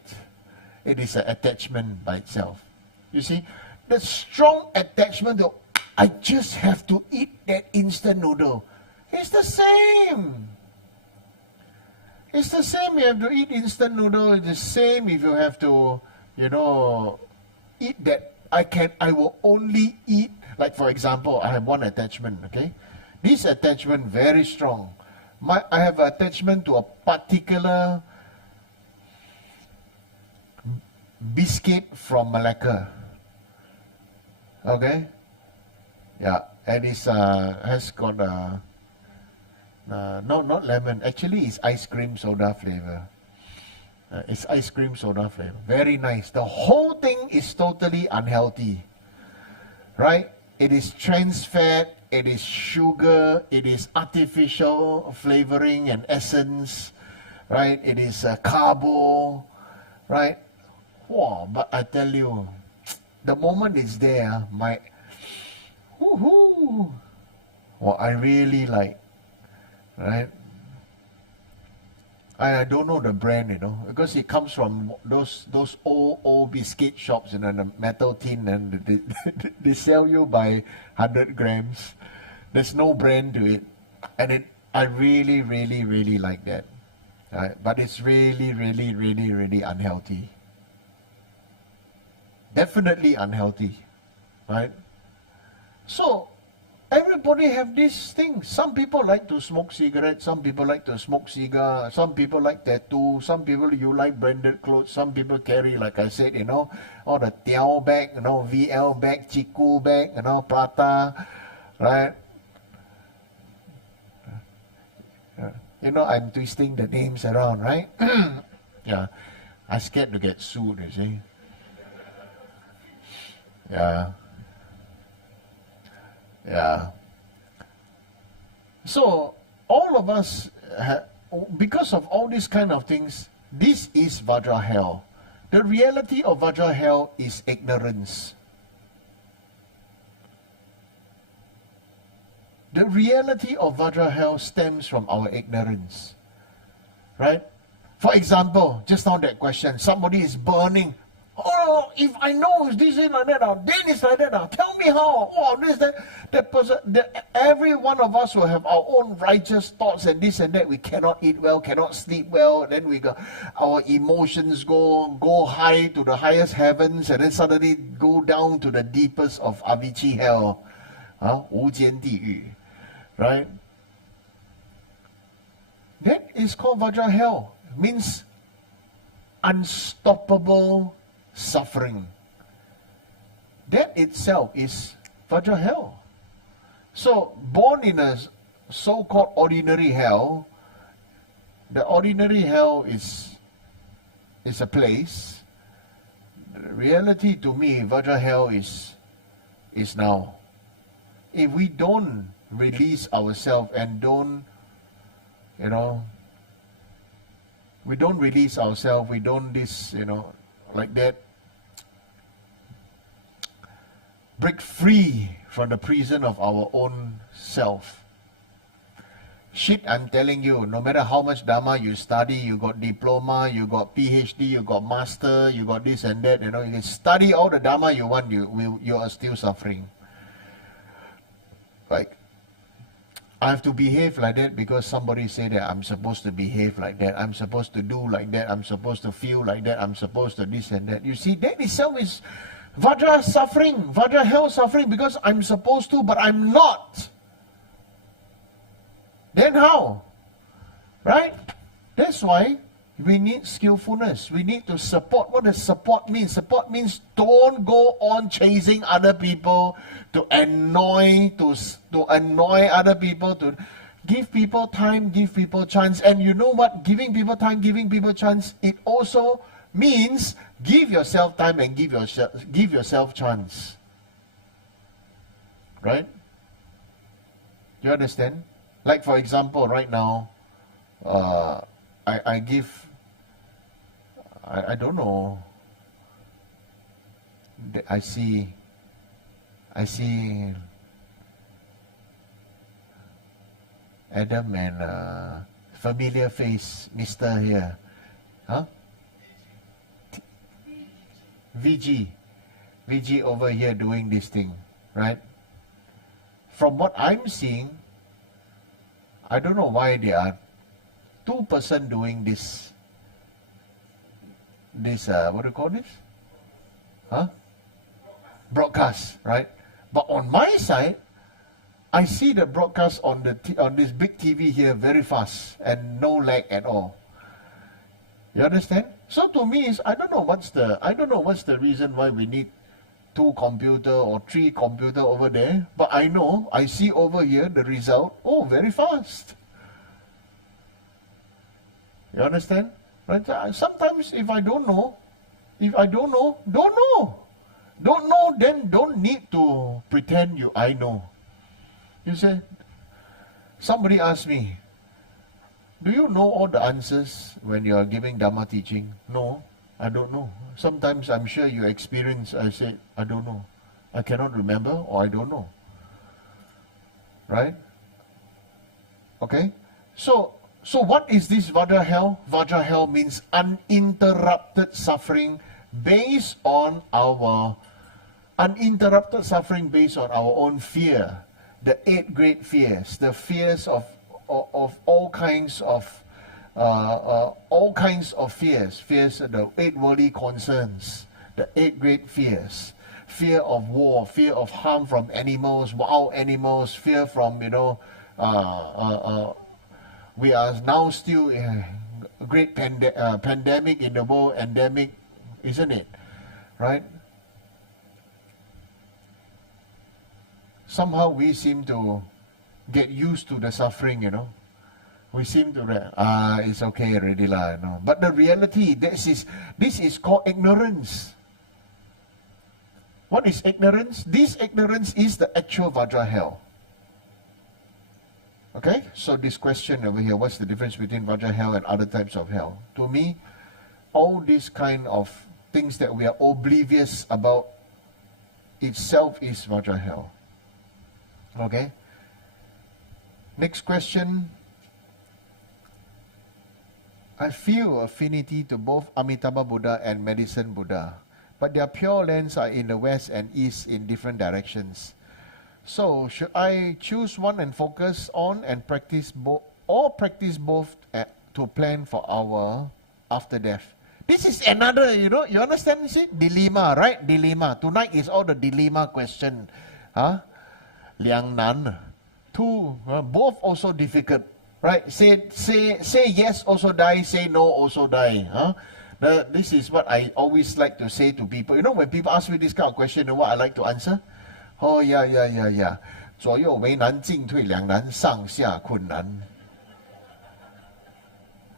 It is an attachment by itself. You see, the strong attachment to, I just have to eat that instant noodle. It's the same. It's the same. You have to eat instant noodle. It's the same if you have to, you know, eat that. I will only eat, like for example, I have one attachment, okay? This attachment very strong. I have an attachment to a particular biscuit from Malacca. Okay? Yeah, and it's has got no, not lemon. Actually, it's ice cream soda flavor. It's ice cream soda flavor. Very nice. The whole thing is totally unhealthy. Right? It is trans fat, it is sugar, it is artificial flavoring and essence. Right? It is carbo. Right? Wow, but I tell you, the moment it's there, what I really like, right? I don't know the brand, you know, because it comes from those old biscuit shops, you know, in a metal tin, and they sell you by 100 grams. There's no brand to it, and I really, really, really like that, right? But it's really, really, really, really unhealthy. Definitely unhealthy, right? So, everybody have this thing. Some people like to smoke cigarettes, some people like to smoke cigar, some people like tattoo, some people you like branded clothes, some people carry, like I said, you know, all the Tiao bag, you know, VL bag, Chiku bag, you know, Prata, right? You know, I'm twisting the names around, right? Yeah, I'm scared to get sued, you see. Yeah. Yeah. So, all of us, because of all these kind of things, this is Vajra hell. The reality of Vajra hell is ignorance. The reality of Vajra hell stems from our ignorance. Right? For example, just now that question, somebody is burning. Oh, if I know this is like that, then it's like that. Tell me how. Oh, this, that person. Every one of us will have our own righteous thoughts and this and that. We cannot eat well, cannot sleep well. Then we got our emotions go high to the highest heavens, and then suddenly go down to the deepest of Avicii hell, 无间地狱, right? That is called Vajra hell. Means unstoppable suffering. That itself is Vajra hell. So, born in a so-called ordinary hell, the ordinary hell is a place. The reality to me, Vajra hell is now. If we don't release ourselves and don't, you know, we don't release ourselves, we don't this, you know, like that, break free from the prison of our own self, Shit, I'm telling you, no matter how much Dharma you study, you got diploma, you got PhD, you got master, you got this and that, you can study all the Dharma you want, you are still suffering. Like, I have to behave like that because somebody said that I'm supposed to behave like that, I'm supposed to do like that, I'm supposed to feel like that, I'm supposed to this and that. You see, that itself is Vajra suffering, Vajra hell suffering, because I'm supposed to, but I'm not. Then how? Right? That's why we need skillfulness. We need to support. What does support mean? Support means don't go on chasing other people, to annoy other people, to give people time, give people chance. And you know what? Giving people time, giving people chance, it also means give yourself time and give yourself chance. Right? Do you understand? Like, for example, right now, I give, I don't know, I see Adam and familiar face, Mr. here. Huh? VG over here doing this thing, right? From what I'm seeing, I don't know why there are 2% doing this, what do you call this? Huh? Broadcast, right? But on my side, I see the broadcast on this big TV here very fast and no lag at all. You understand? So to me, I don't know what's the reason why we need 2 computer or 3 computer over there, but I see over here the result, very fast. You understand? Right? Sometimes if I don't know, don't know. Don't know, then don't need to pretend I know. You say, somebody asked me, do you know all the answers when you are giving Dharma teaching? No, I don't know. Sometimes I'm sure you experience, I say, I don't know. I cannot remember, or I don't know. Right? Okay? So what is this Vajra hell? Vajra hell means uninterrupted suffering based on our own fear. The 8 great fears, the fears of all kinds of fears, the 8 worldly concerns, the 8 great fears. Fear of war, fear of harm from animals, wild animals, fear from, we are now still in a great pandemic in the world, endemic, isn't it? Right? Somehow we seem to get used to the suffering, We seem to, it's okay already lah, But the reality, this is called ignorance. What is ignorance? This ignorance is the actual Vajra hell. Okay, so this question over here, what's the difference between Vajra hell and other types of hell? To me, all these kind of things that we are oblivious about itself is Vajra hell. Okay, next question. I feel affinity to both Amitabha Buddha and Medicine Buddha, but their pure lands are in the west and east in different directions. So, should I choose one and focus on and practice both, or practice both to plan for our after death? This is another, you understand, see? Dilemma, right? Dilemma. Tonight is all the dilemma question. Liang nan. Two, both also difficult. Right? Say yes, also die. Say no, also die. This is what I always like to say to people. When people ask me this kind of question, what I like to answer? Oh, yeah. 左右为难，进退两难，上下困难。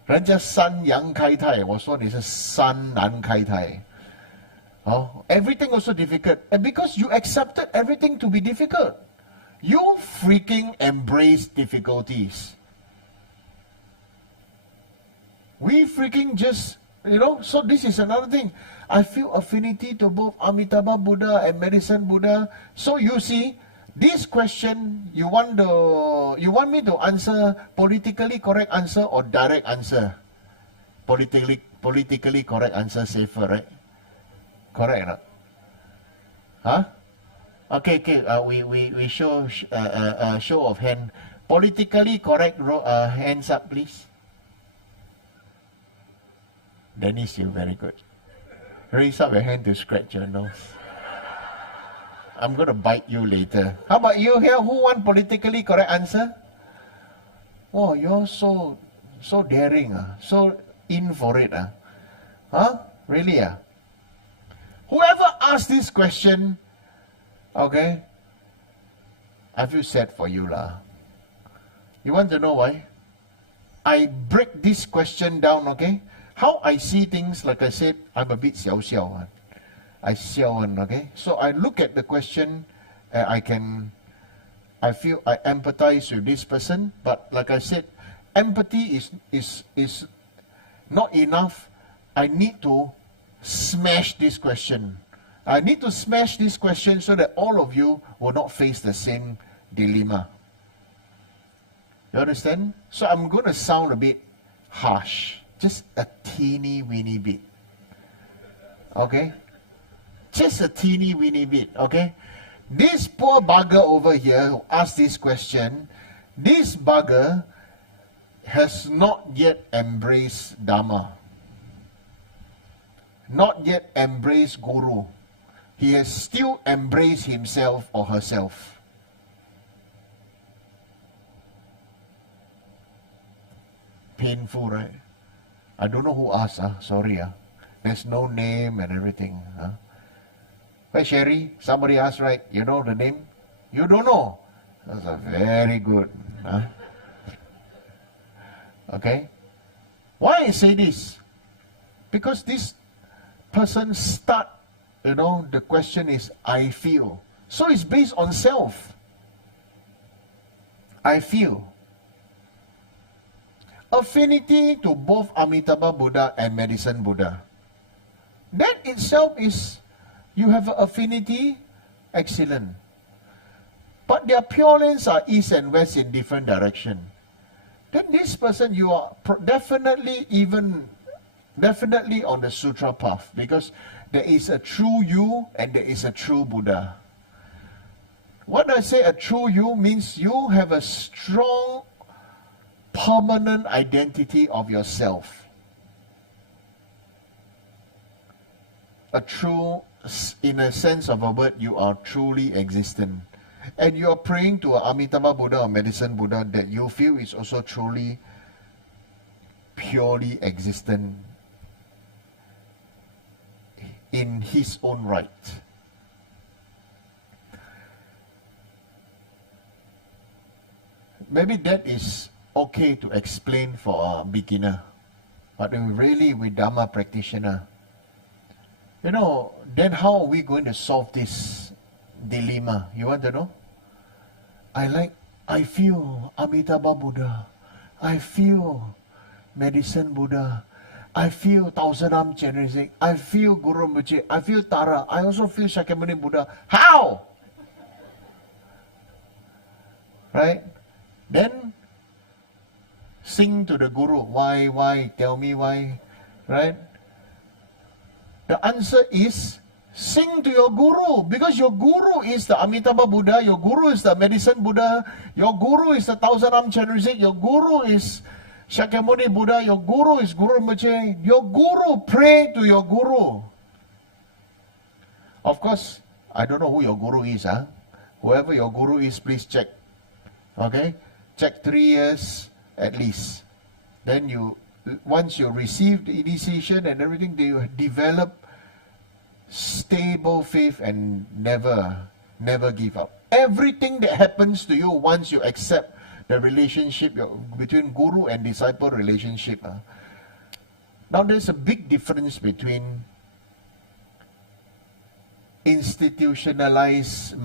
人家三阳开泰，我说你是三难开泰。Everything also difficult. And because you accepted everything to be difficult, you freaking embrace difficulties. We freaking just, so this is another thing. I feel affinity to both Amitabha Buddha and Medicine Buddha. So you see, This question, you want me to answer politically correct answer or direct answer? Politically correct answer safer, right? Correct or not? Huh? Okay. We show show of hand. Politically correct, hands up, please. Dennis, you're very good. Raise up your hand to scratch your nose. I'm going to bite you later. How about you here? Who want politically correct answer? Oh, you're so daring. So in for it. Huh? Really? Whoever asked this question, okay, I feel sad for you. You want to know why? I break this question down, okay? How I see things, like I said, I'm a bit xiao. I xiao, okay? So I look at the question, I feel I empathize with this person, but like I said, empathy is not enough. I need to smash this question. I need to smash this question so that all of you will not face the same dilemma. You understand? So I'm going to sound a bit harsh. Just a teeny weeny bit. Okay? Just a teeny weeny bit. Okay? This poor bugger over here who asked this question, this bugger has not yet embraced Dharma. Not yet embraced Guru. He has still embraced himself or herself. Painful, right? I don't know who asked. Sorry. There's no name and everything. Hey, Sherry, somebody asked, right? You know the name? You don't know. That's a very good. Okay? Why I say this? Because this person start, the question is, I feel. So it's based on self. I feel. Affinity to both Amitabha Buddha and Medicine Buddha. That itself is, you have an affinity, excellent. But their pure lanes are east and west in different direction. Then this person, you are definitely on the sutra path, because there is a true you and there is a true Buddha. What I say a true you means you have a strong permanent identity of yourself. A true, in a sense of a word, you are truly existent. And you are praying to an Amitabha Buddha or Medicine Buddha that you feel is also truly, purely existent in his own right. Maybe that is okay to explain for a beginner, but really with Dharma practitioner, then how are we going to solve this dilemma? You want to know? I feel Amitabha Buddha, I feel Medicine Buddha, I feel Thousand Arm Chenrezig, I feel Guru Rinpoche, I feel Tara, I also feel Shakyamuni Buddha. How? Right? Then sing to the Guru. Why? Tell me why. Right? The answer is sing to your Guru. Because your Guru is the Amitabha Buddha. Your Guru is the Medicine Buddha. Your Guru is the Thousand Arm Chenrezig. Your Guru is Shakyamuni Buddha. Your Guru is Guru Rinpoche. Your Guru, pray to your Guru. Of course, I don't know who your Guru is. Whoever your Guru is, please check. Okay? Check 3 years at least. Then once you receive the initiation and everything, you develop stable faith and never give up. Everything that happens to you once you accept the relationship between Guru and disciple relationship. Now there's a big difference between institutionalized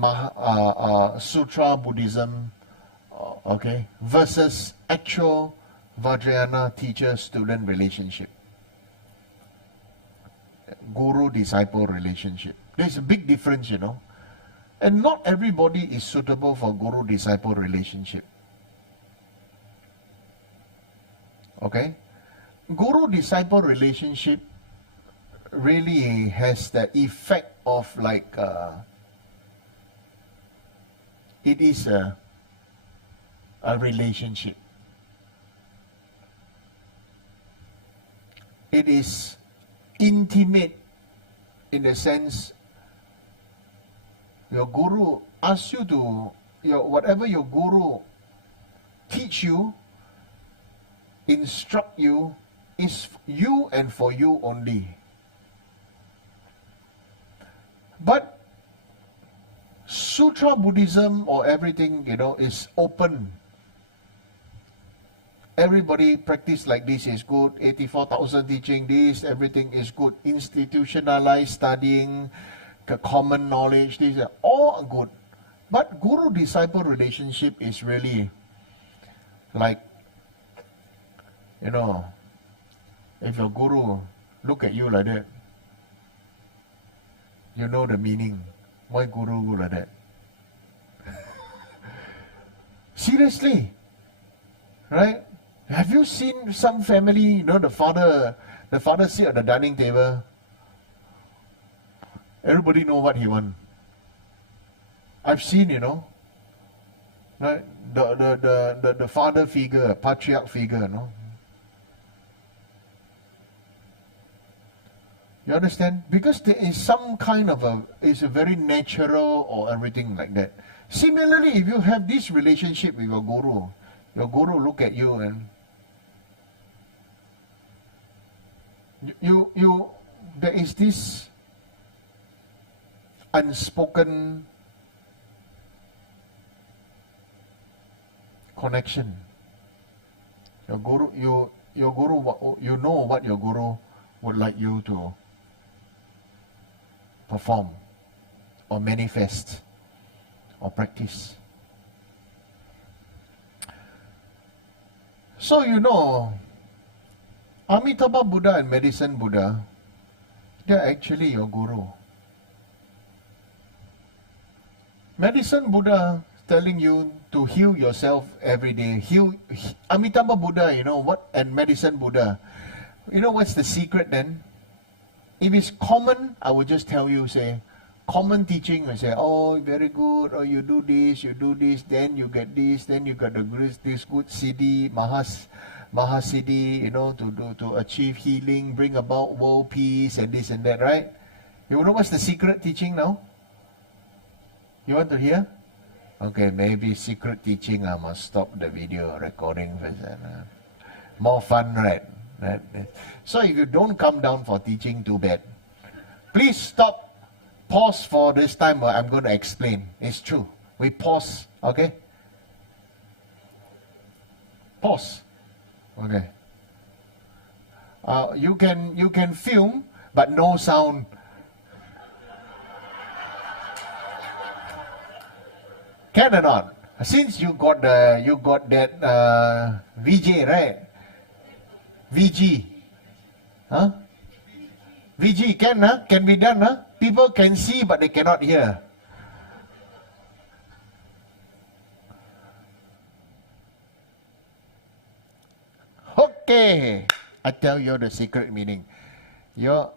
Sutra Buddhism, versus actual Vajrayana teacher-student relationship. Guru-disciple relationship. There's a big difference, And not everybody is suitable for guru-disciple relationship. Okay? Guru-disciple relationship really has the effect of like, it is a relationship. It is intimate in the sense your guru asks you to, whatever your guru teach you, instruct you, is you and for you only. But Sutra Buddhism or everything, is open. Everybody practice like this is good. 84,000 teaching this, everything is good. Institutionalized studying, common knowledge, these are all good. But guru-disciple relationship is really like, if your guru look at you like that, you know the meaning. Why guru like that? Seriously, right? Have you seen some family, the father sit at the dining table. Everybody know what he want. I've seen, right? The father figure, patriarch figure, You understand? Because there is some kind of it's a very natural or everything like that. Similarly, if you have this relationship with your guru look at you and you there is this unspoken connection. Your guru, you know what your guru would like you to perform or manifest or practice. So Amitabha Buddha and Medicine Buddha, they're actually your guru. Medicine Buddha telling you to heal yourself every day. Amitabha Buddha, and Medicine Buddha. What's the secret then? If it's common, I will just tell you, say, common teaching, I say, oh, very good, or you do this, then you get this, then you got this good siddhi, mahasiddhi, to achieve healing, bring about world peace, and this and that, right? You know what's the secret teaching now? You want to hear? Okay, maybe secret teaching, I must stop the video recording first. More fun, right? So if you don't come down for teaching, too bad. Please stop, pause for this time. I'm going to explain. It's true. We pause, okay? Pause. Okay. You can film, but no sound. Can or not? Since you got that VJ, right? VG. Huh? VG can be done, huh? People can see but they cannot hear. Okay. I tell you the secret meaning. Your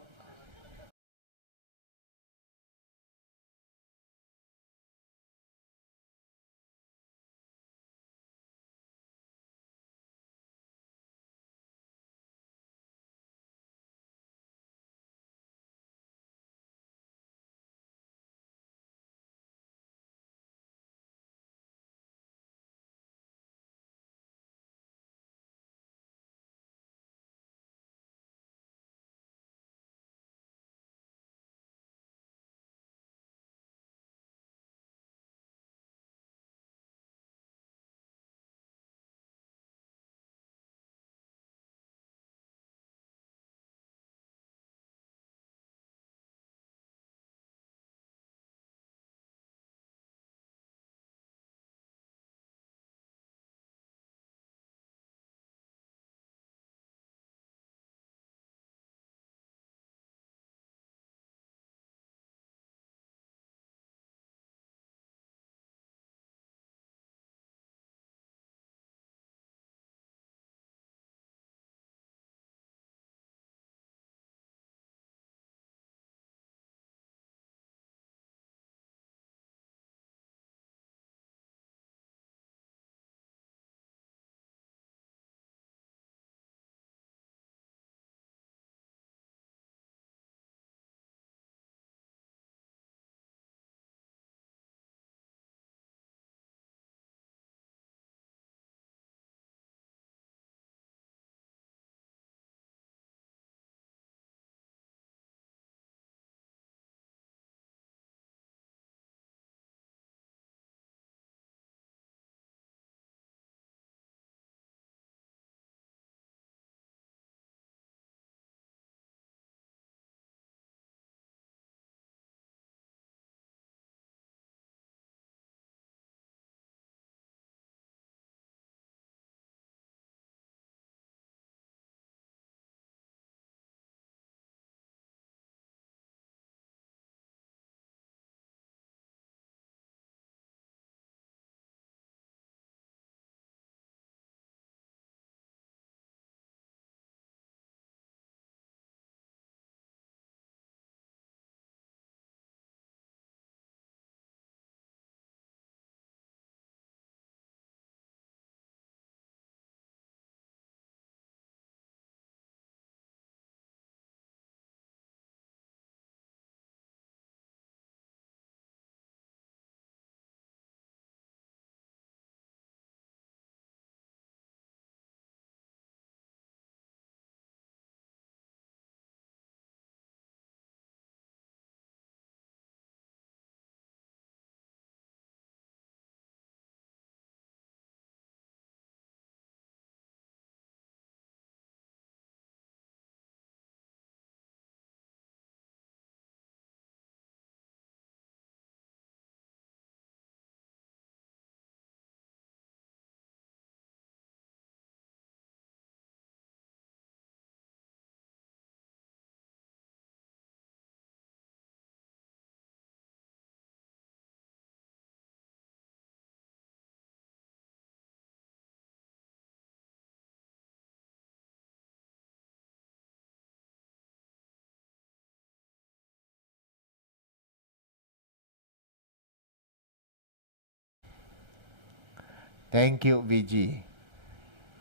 Thank you, VG.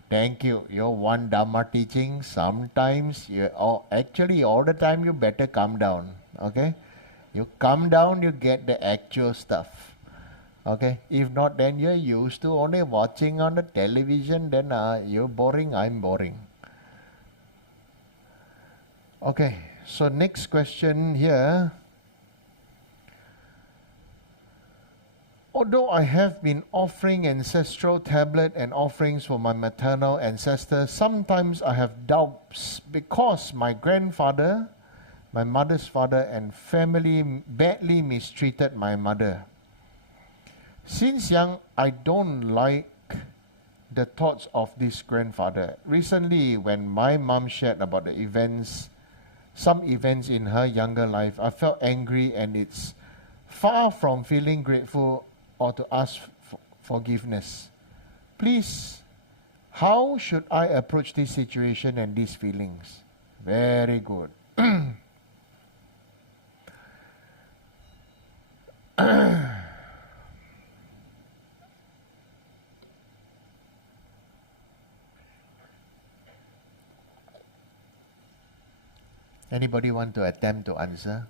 Thank you. Your one Dharma teaching, sometimes, actually all the time you better calm down. Okay? You calm down, you get the actual stuff. Okay? If not, then you're used to only watching on the television, then you're boring, I'm boring. Okay, so next question here. Although I have been offering ancestral tablet and offerings for my maternal ancestors, sometimes I have doubts because my grandfather, my mother's father, and family badly mistreated my mother. Since young, I don't like the thoughts of this grandfather. Recently, when my mom shared about the events, some events in her younger life, I felt angry, and it's far from feeling grateful or to ask forgiveness. Please, how should I approach this situation and these feelings? Very good. Anybody want to attempt to answer?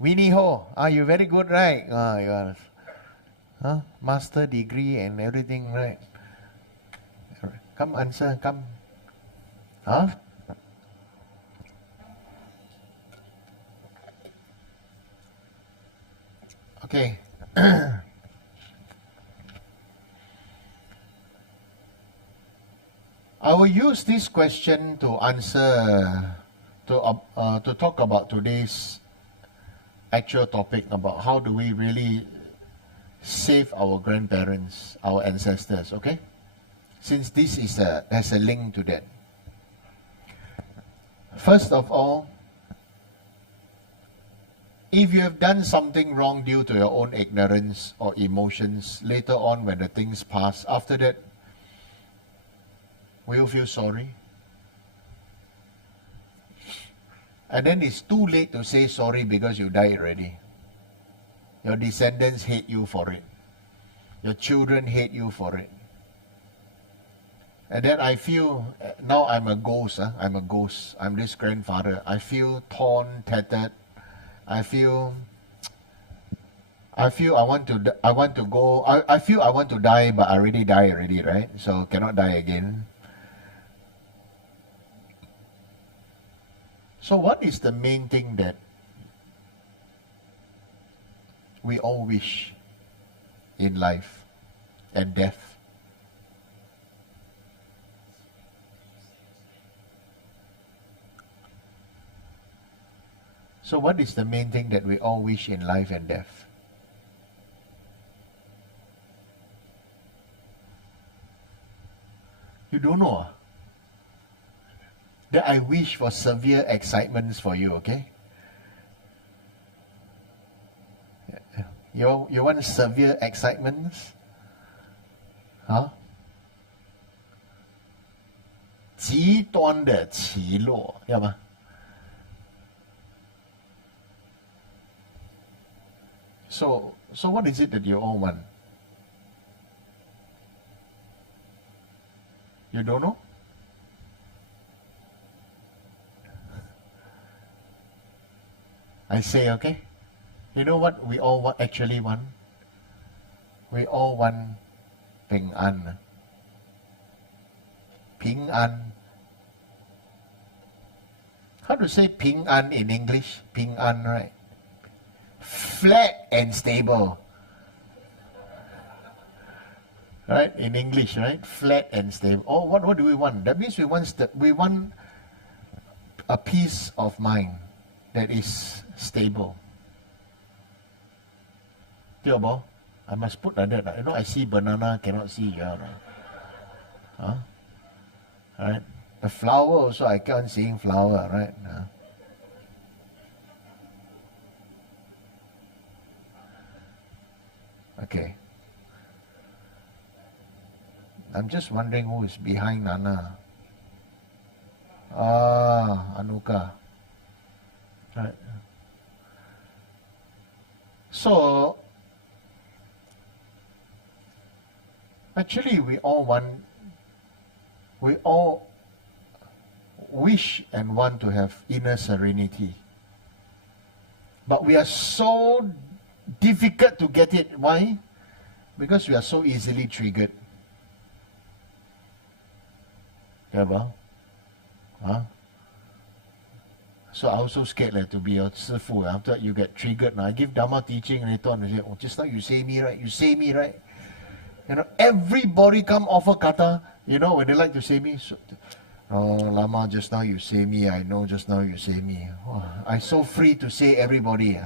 Winnie Ho, you very good, right? You are, master degree and everything, right? Come answer, come. Huh? Okay. I will use this question to answer, to talk about today's actual topic about how do we really save our grandparents, our ancestors, okay? Since this is there's a link to that. First of all, if you have done something wrong due to your own ignorance or emotions, later on when the things pass, after that, will you feel sorry? And then it's too late to say sorry because you died already. Your descendants hate you for it. Your children hate you for it. And then I feel, now I'm a ghost. I'm a ghost. I'm this grandfather. I feel torn, tattered. I feel I want to go. I feel I want to die, but I already died already, right? So cannot die again. So what is the main thing that we all wish in life and death? So what is the main thing that we all wish in life and death? You don't know? That I wish for severe excitements for you, okay? You want severe excitements? Huh? 极端的起落，要吗？ So what is it that you all want? You don't know? I say, okay? You know what we all actually want? We all want 平安. 平安. How to say 平安 in English? 平安, right? Flat and stable. Right? In English, right? Flat and stable. Oh, what do we want? That means we want a peace of mind that is stable. Tiobo, I must put like that. You know, I see banana, cannot see you. Huh? Right? The flower also, I can't see flower, right? Okay. I'm just wondering who is behind Nana. Anuka. Right. So, Actually, we all wish and want to have inner serenity. But we are so difficult to get it. Why? Because we are so easily triggered. Yeah, well? Huh? So I was so scared to be your sifu. After you get triggered, I give Dharma teaching later on. I say, oh, just now you say me right, you say me right. You know, everybody come offer kata, you know, when they like to say me. So, oh, Lama, just now you say me, I know just now you say me. Oh, I'm so free to say everybody.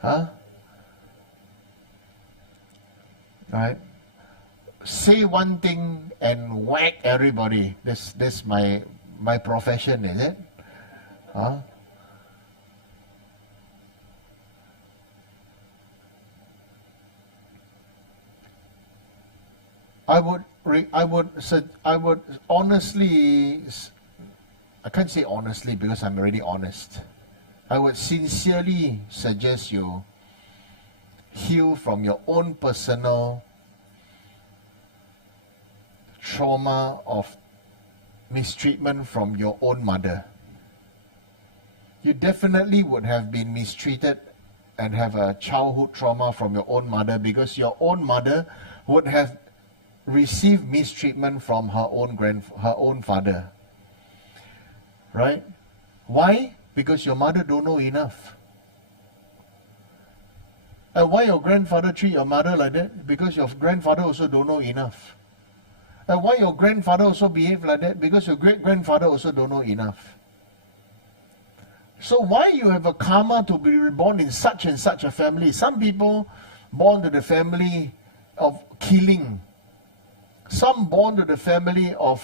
Huh? Right? Say one thing and whack everybody. That's my profession, is it? Huh? I would honestly, I can't say honestly because I'm already honest. I would sincerely suggest you heal from your own personal trauma of mistreatment from your own mother. You definitely would have been mistreated and have a childhood trauma from your own mother, because your own mother would have received mistreatment from her own father. Right? Why? Because your mother don't know enough. And why your grandfather treat your mother like that? Because your grandfather also don't know enough. And why your grandfather also behave like that? Because your great-grandfather also don't know enough. So why you have a karma to be reborn in such and such a family? Some people born to the family of killing. Some born to the family of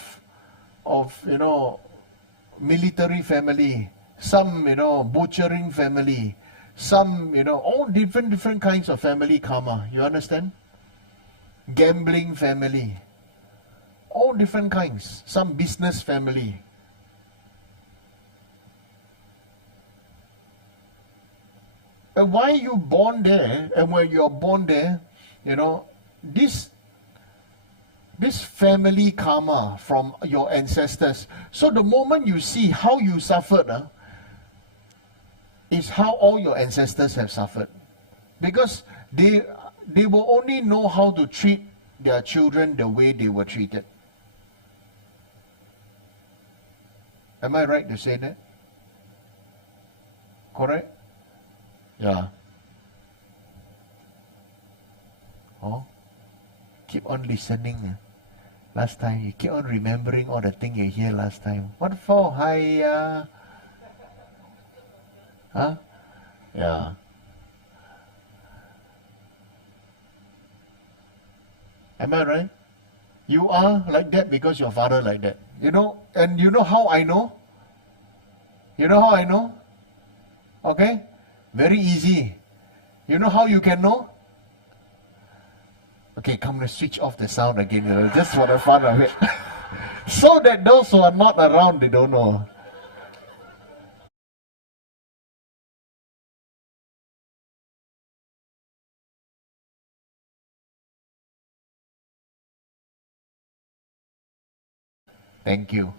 military family. Some, butchering family. Some, all different kinds of family karma. You understand? Gambling family. All different kinds. Some business family. And why you born there, and when you're born there, this family karma from your ancestors. So the moment you see how you suffered, is how all your ancestors have suffered. Because they will only know how to treat their children the way they were treated. Am I right to say that? Correct? Yeah. Oh, keep on listening. Last time, you keep on remembering all the things you hear last time. What for? Hiya. Huh? Yeah. Am I right? You are like that because your father like that. And you know how I know? You know how I know? Okay? Very easy. You know how you can know? Okay, come, let's switch off the sound again, just for the fun of it. So that those who are not around, they don't know. Thank you.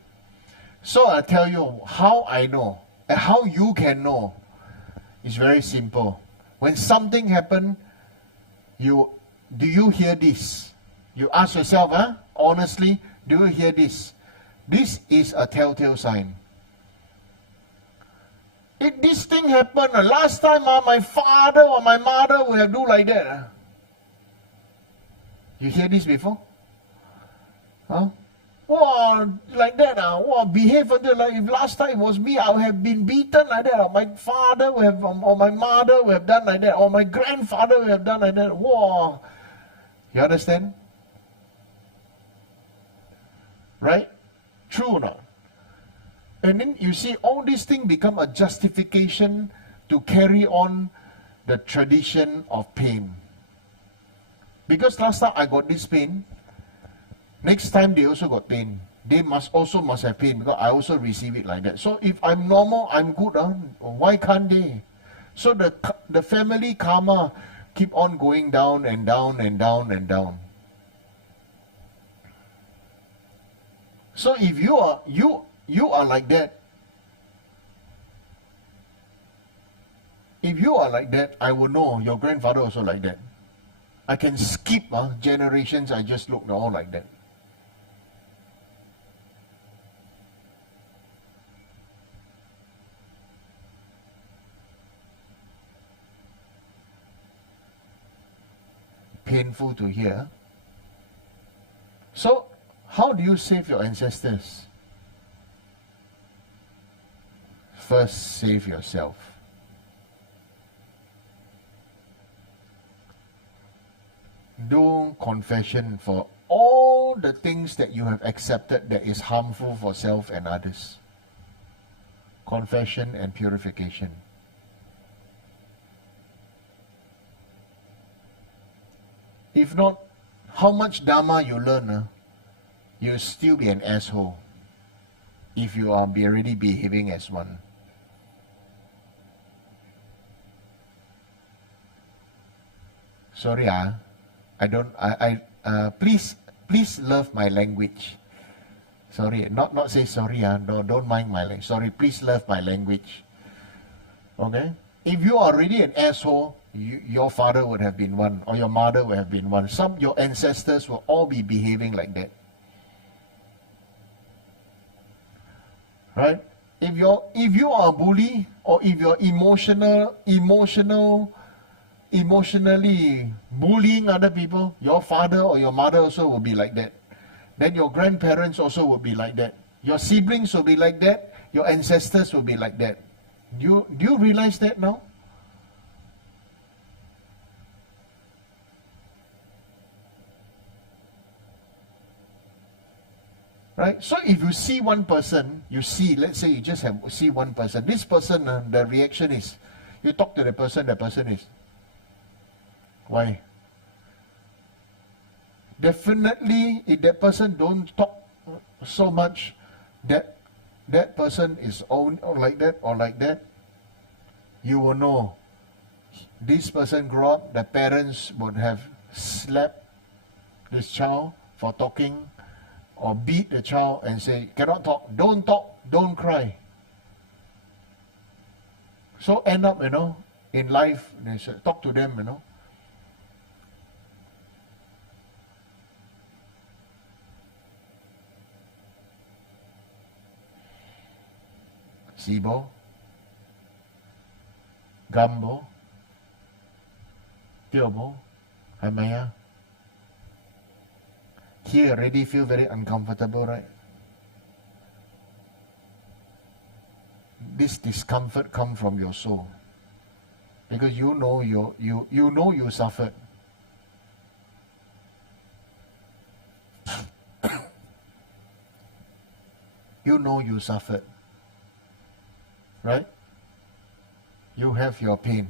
So I'll tell you how I know, and how you can know. It's very simple. When something happens, do you hear this? You ask yourself, honestly, do you hear this? This is a telltale sign. If this thing happened, last time my father or my mother would have do like that. You hear this before? Huh? Wow, like that, behave until like if last time it was me, I would have been beaten like that. My father would have, or my mother would have done like that, or my grandfather would have done like that. Wow. You understand? Right? True or not? And then you see all these things become a justification to carry on the tradition of pain. Because last time I got this pain, next time they also got pain. They must have pain because I also receive it like that. So if I'm normal, I'm good. Why can't they? So the family karma keep on going down and down and down and down. So if you are like that, if you are like that, I will know your grandfather also like that. I can skip generations, I just look, they're all like that. Painful to hear. So, how do you save your ancestors? First, save yourself. Do confession for all the things that you have accepted that is harmful for self and others. Confession and purification. If not, how much Dharma you learn, you'll still be an asshole if you are already behaving as one. Sorry, please love my language. Sorry, not say sorry, don't mind my language. Sorry, please love my language. Okay? If you are already an asshole, your father would have been one, or your mother would have been one. Your ancestors will all be behaving like that. Right? If you are a bully, or if you're emotionally bullying other people, your father or your mother also will be like that. Then your grandparents also will be like that. Your siblings will be like that. Your ancestors will be like that. Do you realize that now? Right? So if you see one person, let's say you just see one person. This person, the reaction is, you talk to the person is, why? Definitely, if that person don't talk so much, that person is or like that, you will know. This person grew up, the parents would have slapped this child for talking, or beat the child and say, cannot talk, don't cry. So end up, in life, they say, talk to them, Sibo, Gambo, Piobo, Hamaya. Here already feel very uncomfortable, right? This discomfort comes from your soul. Because you know you suffered. You know you suffered. Right? You have your pain.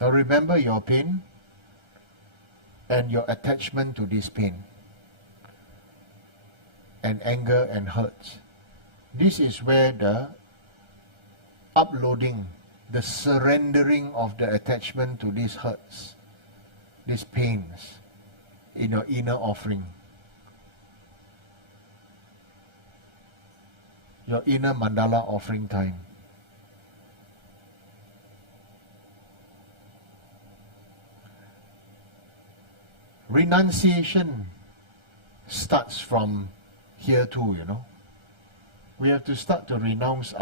Now remember your pain and your attachment to this pain and anger and hurt. This is where the uploading, the surrendering of the attachment to these hurts, these pains in your inner offering. Your inner mandala offering time. Renunciation starts from here too, We have to start to renounce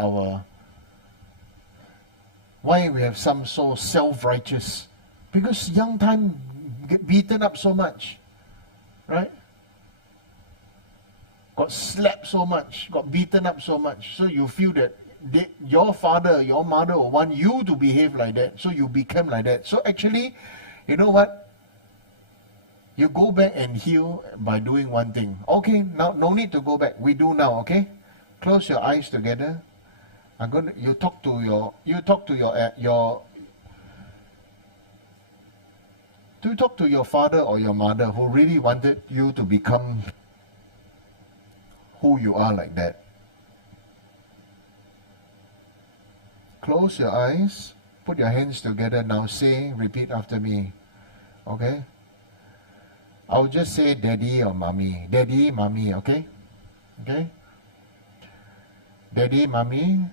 why we have some so self-righteous? Because young time get beaten up so much, right? Got slapped so much, got beaten up so much. So you feel that your father, your mother will want you to behave like that. So you become like that. So actually, you know what? You go back and heal by doing one thing. Okay, now no need to go back. We do now, okay? Close your eyes together. You talk to your father or your mother who really wanted you to become who you are like that. Close your eyes. Put your hands together now. Say, repeat after me. Okay? I'll just say daddy or mommy. Daddy, mommy, okay? Okay? Daddy, mommy,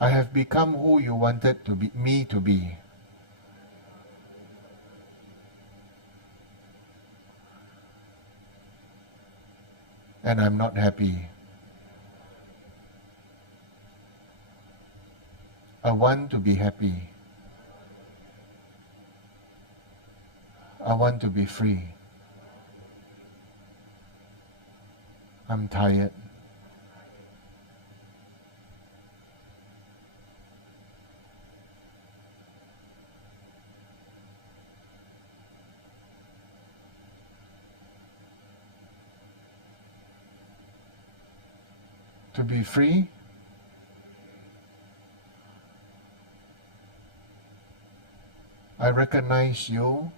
I have become who you wanted me to be. And I'm not happy. I want to be happy. I want to be free. I'm tired. To be free, I recognize you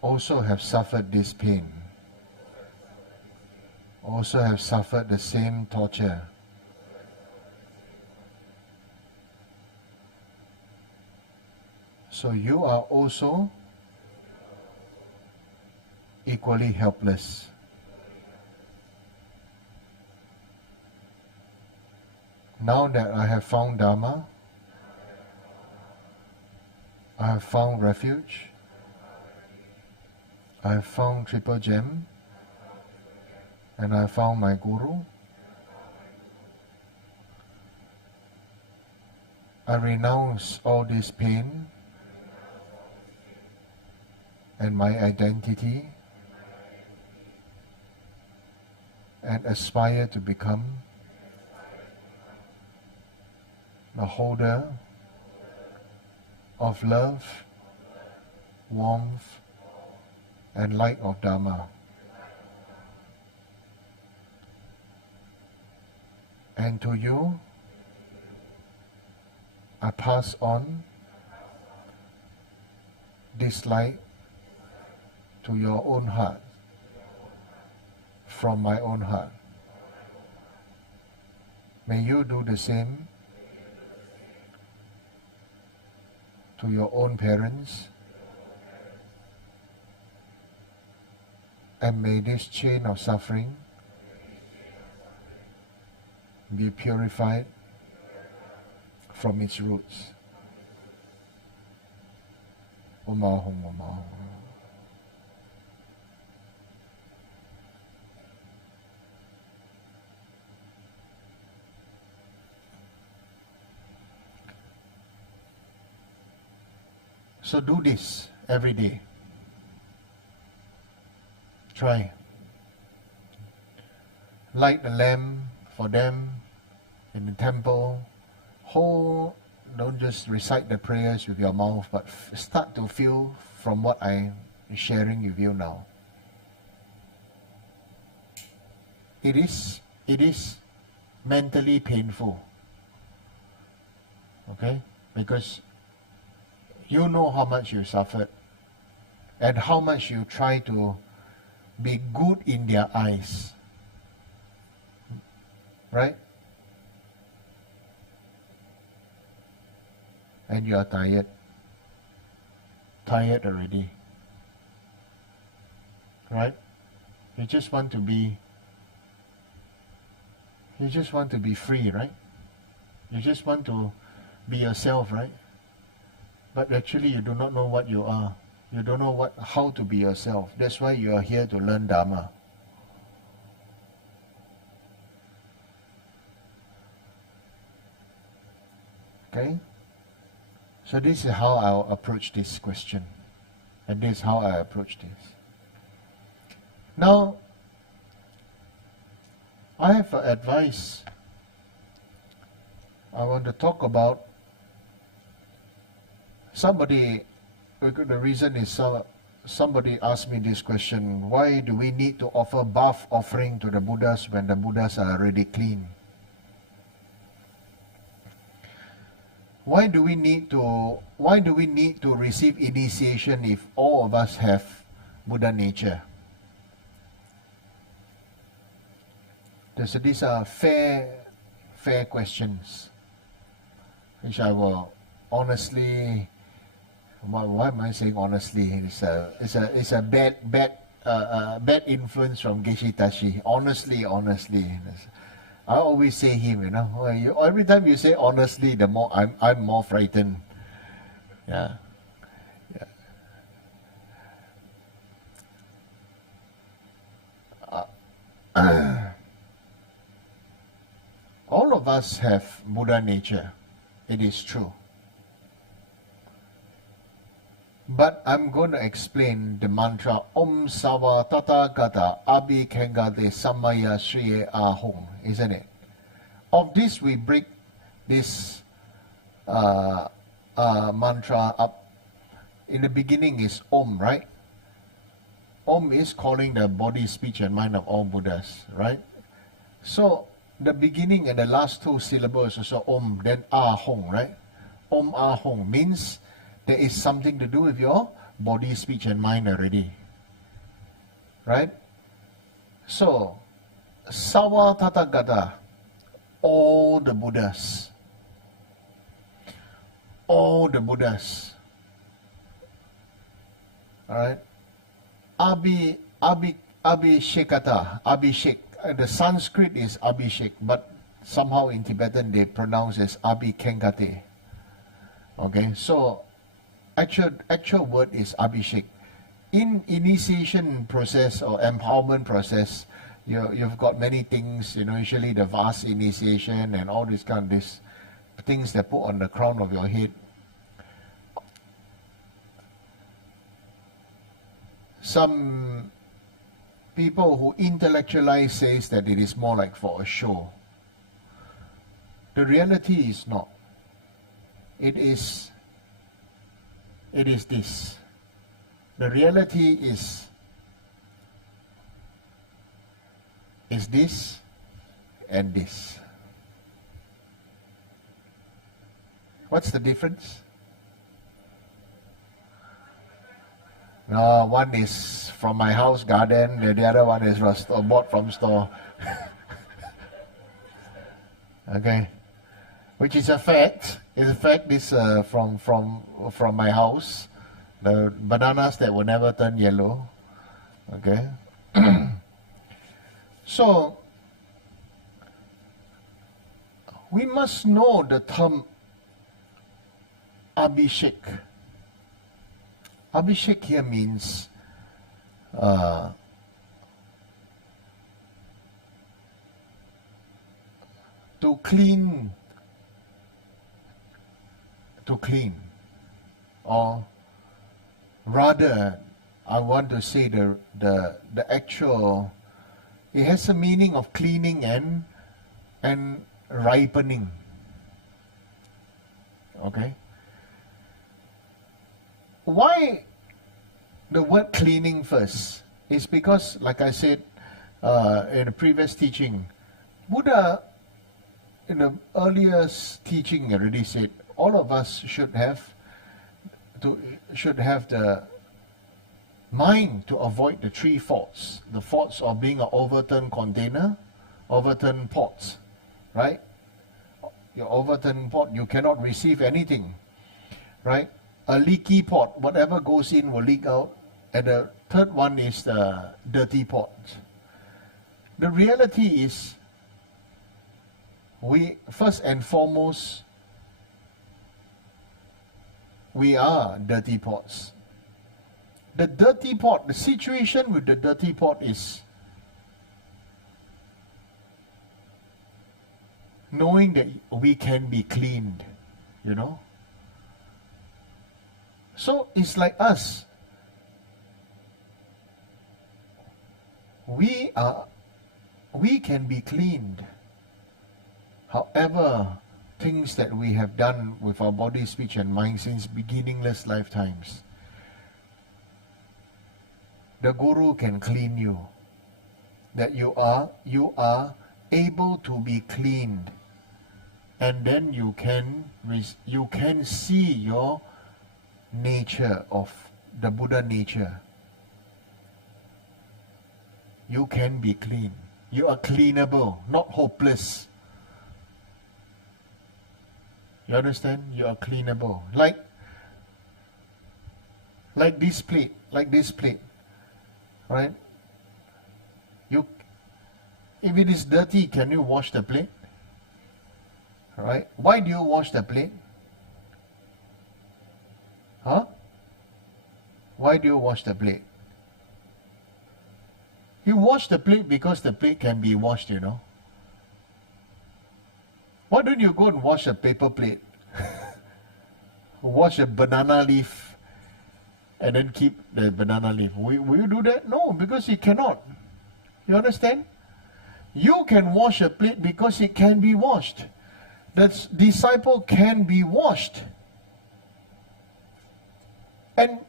also have suffered this pain, also have suffered the same torture. So you are also equally helpless. Now that I have found Dharma, I have found refuge, I have found Triple Gem, and I have found my Guru. I renounce all this pain and my identity and aspire to become the holder of love, warmth, and light of Dharma. And to you, I pass on this light to your own heart, from my own heart. May you do the same to your own parents, and may this chain of suffering be purified from its roots. Umahum, umahum. So do this every day. Try. Light a lamp for them in the temple. Don't just recite the prayers with your mouth, but start to feel from what I'm sharing with you now. It is mentally painful. Okay? Because you know how much you suffered and how much you try to be good in their eyes. Right? And you are tired. Tired already. Right? You just want to be free, right? You just want to be yourself, right? But actually you do not know what you are. You don't know how to be yourself. That's why you are here to learn Dharma. Okay? So this is how I'll approach this question. And this is how I approach this. Now, I have advice. I want to talk about somebody. The reason is somebody asked me this question: why do we need to offer bath offering to the Buddhas when the Buddhas are already clean? Why do we need to receive initiation if all of us have Buddha nature? So these are fair questions, which I will honestly. Why am I saying honestly? It's a bad influence from Geshe Tashi. Honestly. I always say him, every time you say honestly, the more I'm more frightened. Yeah. All of us have Buddha nature. It is true. But I'm going to explain the mantra Om Sawa Tathagata Abhi Kengate Samaya Shriye Ahong, isn't it? Of this we break this mantra up. In the beginning is Om, right? Om is calling the body, speech and mind of all Buddhas, right? So the beginning and the last two syllables also Om, then Ahong, right? Om Ahong means there is something to do with your body, speech and mind already. Right? So, Sawa Tathagata, all the Buddhas. Alright? Abhishekata, Abhishek. The Sanskrit is Abhishek, but somehow in Tibetan they pronounce as Abhikengate. Okay, so actual word is Abhishek. In initiation process or empowerment process, you've got many things, usually the vast initiation and all these things that put on the crown of your head. Some people who intellectualize says that it is more like for a show. The reality is not. It is this. The reality is this and this. What's the difference? No, one is from my house garden, the other one is bought from store. Okay, which is a fact. It's a fact. This from my house, the bananas that will never turn yellow. Okay. So we must know the term Abhishek. Abhishek here means to clean, or rather, I want to say the actual. It has a meaning of cleaning and ripening. Okay. Why the word cleaning first? Is because, like I said in a previous teaching, Buddha in the earliest teaching already said all of us should have the mind to avoid the three faults. The faults of being an overturned container, overturned pots, right? Your overturned pot, you cannot receive anything, right? A leaky pot, whatever goes in will leak out. And the third one is the dirty pot. The reality is, we first and foremost, we are dirty pots. The dirty pot, the situation with the dirty pot is knowing that we can be cleaned, So it's like us. We can be cleaned. However, things that we have done with our body, speech and mind since beginningless lifetimes, the Guru can clean you. That you are able to be cleaned, and then you can see your nature of the Buddha nature. You can be clean. You are cleanable, not hopeless. You understand? You are cleanable. Like this plate, right? If it is dirty, can you wash the plate? Right? Why do you wash the plate? Huh? Why do you wash the plate? You wash the plate because the plate can be washed, you know. Why don't you go and wash a paper plate? Wash a banana leaf and then keep the banana leaf. Will you do that? No, because you cannot. You understand? You can wash a plate because it can be washed. The disciple can be washed. And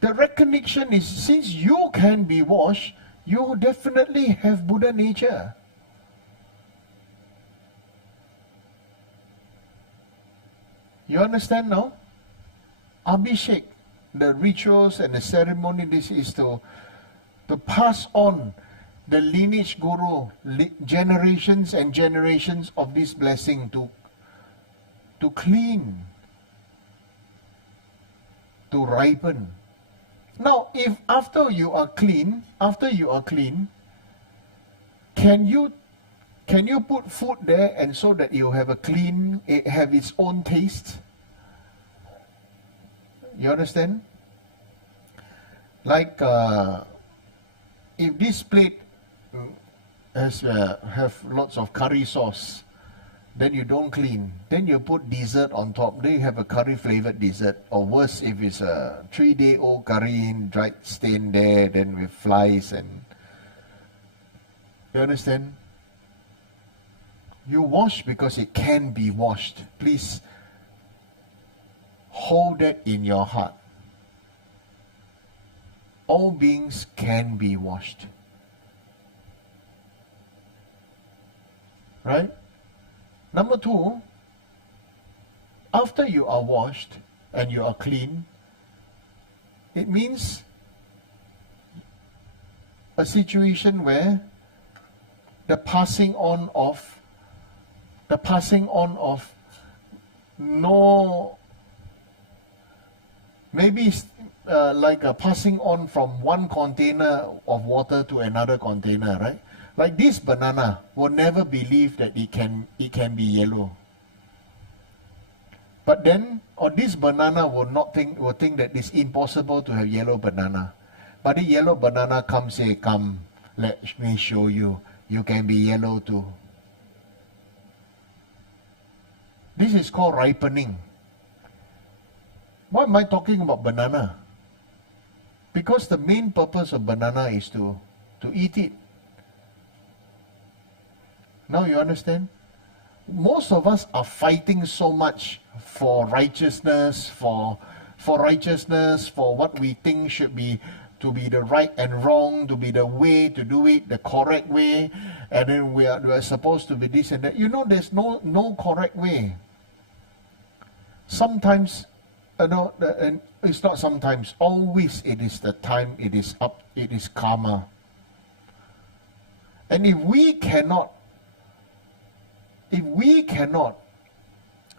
the recognition is, since you can be washed, you definitely have Buddha nature. You understand now? Abhishek, the rituals and the ceremony, this is to pass on the lineage guru, generations and generations of this blessing to clean, to ripen. Now, if after you are clean, can you put food there and so that you have it have its own taste? You understand? Like if this plate have lots of curry sauce, then you don't clean. Then you put dessert on top. Then you have a curry flavored dessert. Or worse, if it's a 3-day-old curry dried stain there, then with flies and... You understand? You wash because it can be washed. Please hold that in your heart. All beings can be washed. Right? Number 2, after you are washed and you are clean, it means a situation where the passing on of no, maybe like a passing on from one container of water to another container, right? Like this banana will never believe that it can be yellow. But then, or this banana will think that it's impossible to have yellow banana. But the yellow banana say, come, let me show you. You can be yellow too. This is called ripening. Why am I talking about banana? Because the main purpose of banana is to eat it. Now you understand? Most of us are fighting so much for righteousness, for what we think should be, to be the right and wrong, to be the way to do it, the correct way, and then we are supposed to be this and that. You know, there's no correct way. Sometimes, and it's not sometimes, always it is the time, it is karma. And if we cannot,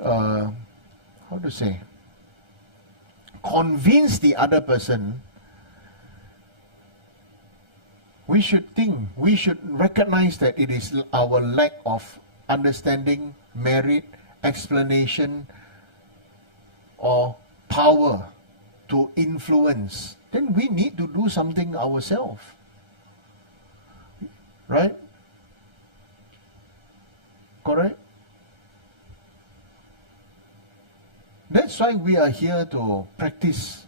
how to say, convince the other person, we should recognize that it is our lack of understanding, merit, explanation, or power to influence. Then we need to do something ourselves. Right? Correct? That's why we are here to practice,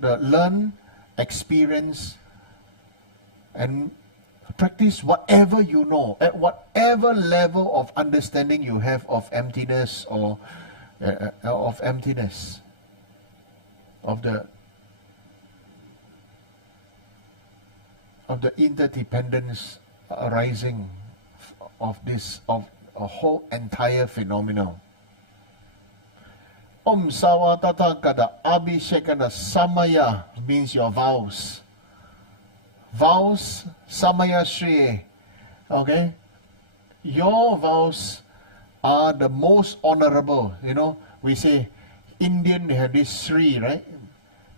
learn, experience, and practice whatever you know, at whatever level of understanding you have of emptiness or of the interdependence arising of a whole entire phenomenon. Om Sawa Tata Kada Abhishekana Samaya means your vows. Vows, Samaya Shri, Okay? Your vows are the most honorable. You know, we say, Indian, they have this Sri, right?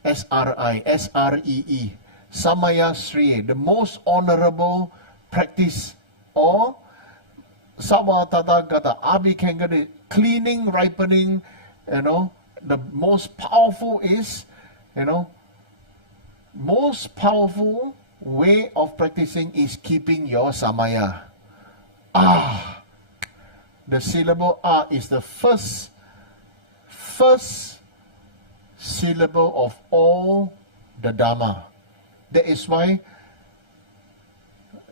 S-R-I, S-R-E-E. Samaya Sri, the most honorable practice. Or, Sawa Tata Gata, Abhikengade, cleaning, ripening, you know, the most powerful is, you know, most powerful way of practicing is keeping your samaya. Ah, the syllable ah is the first syllable of all the Dharma. That is why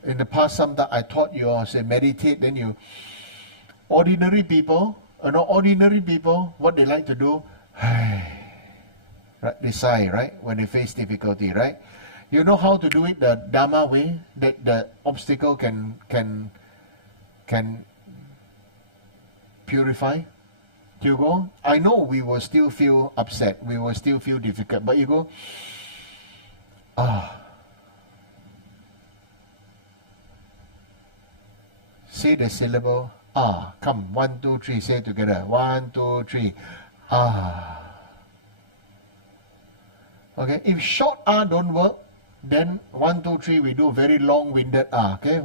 in the past sometimes I taught you, say meditate, then you, ordinary people, you know, ordinary people, what they like to do, right, they sigh, right, when they face difficulty, right? You know how to do it the Dharma way, that the obstacle can purify? You go, I know we will still feel upset, we will still feel difficult, but you go, ah. Say the syllable ah. Come, 1, 2, 3, say it together. 1, 2, 3, ah. Okay, if short ah don't work, then 1, 2, 3 we do very long-winded ah. Okay,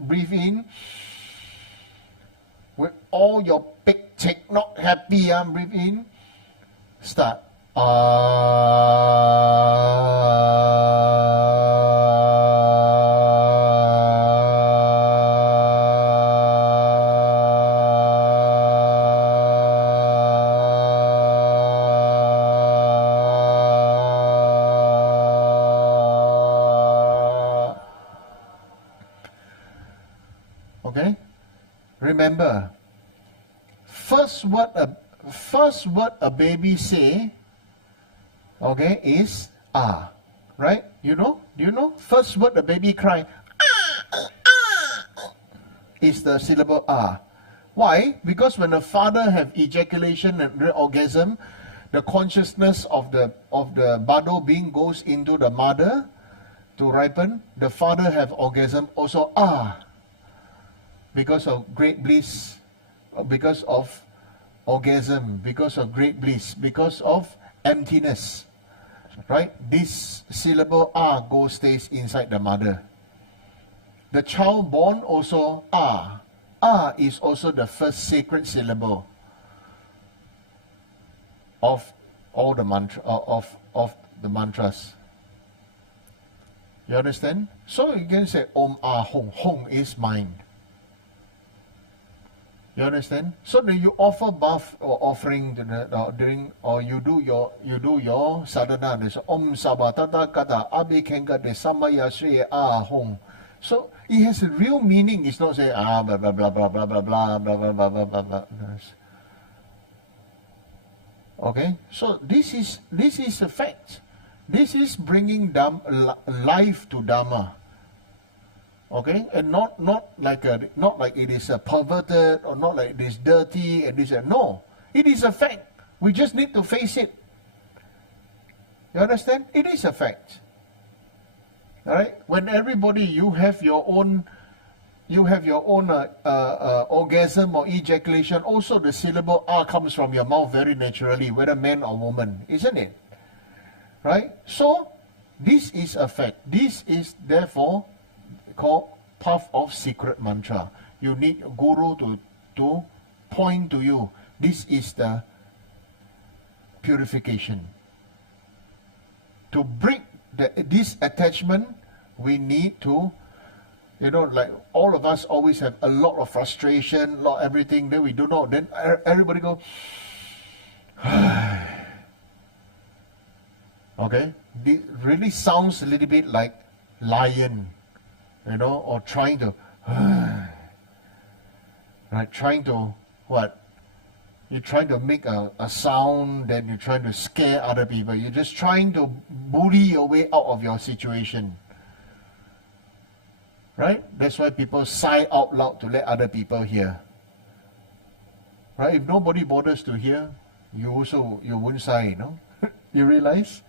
breathe in. With all your picnic, not happy, breathe in. Start. Okay? Remember, first word a baby say, okay, is ah, right? You know? Do you know? First word a baby cry is the syllable ah. Why? Because when the father have ejaculation and orgasm, the consciousness of the bado being goes into the mother to ripen. The father have orgasm also ah. Because of great bliss, because of orgasm, because of great bliss, because of emptiness, right? This syllable ah stays inside the mother. The child born also ah. Ah is also the first sacred syllable of all the mantra of the mantras. You understand? So you can say Om Ah Hong. Hong is mind. You understand? So then you offer bath or offering to the, during, or you do your sadhana. There's Om Sabatata Kata Abhikenga de Samaya Sri Ah Hong. So it has a real meaning. It's not say ah blah blah blah blah blah blah blah blah blah blah blah blah blah. Okay, so this is a fact. This is bringing life to Dharma. Okay, and not like it is a perverted, or not like it is dirty and this. No, it is a fact. We just need to face it. You understand? It is a fact. All right. When everybody, you have your own orgasm or ejaculation. Also, the syllable ah comes from your mouth very naturally, whether man or woman, isn't it? Right. So this is a fact. This is therefore called path of secret mantra. You need a guru to point to you. This is the purification. To break this attachment, we need to, like all of us always have a lot of frustration, lot everything. Then we do not. Then everybody go. Okay, this really sounds a little bit like lion. Or trying to, right, trying to, what? You're trying to make a sound, then you're trying to scare other people. You're just trying to bully your way out of your situation. Right? That's why people sigh out loud to let other people hear. Right? If nobody bothers to hear, you won't sigh, You realize?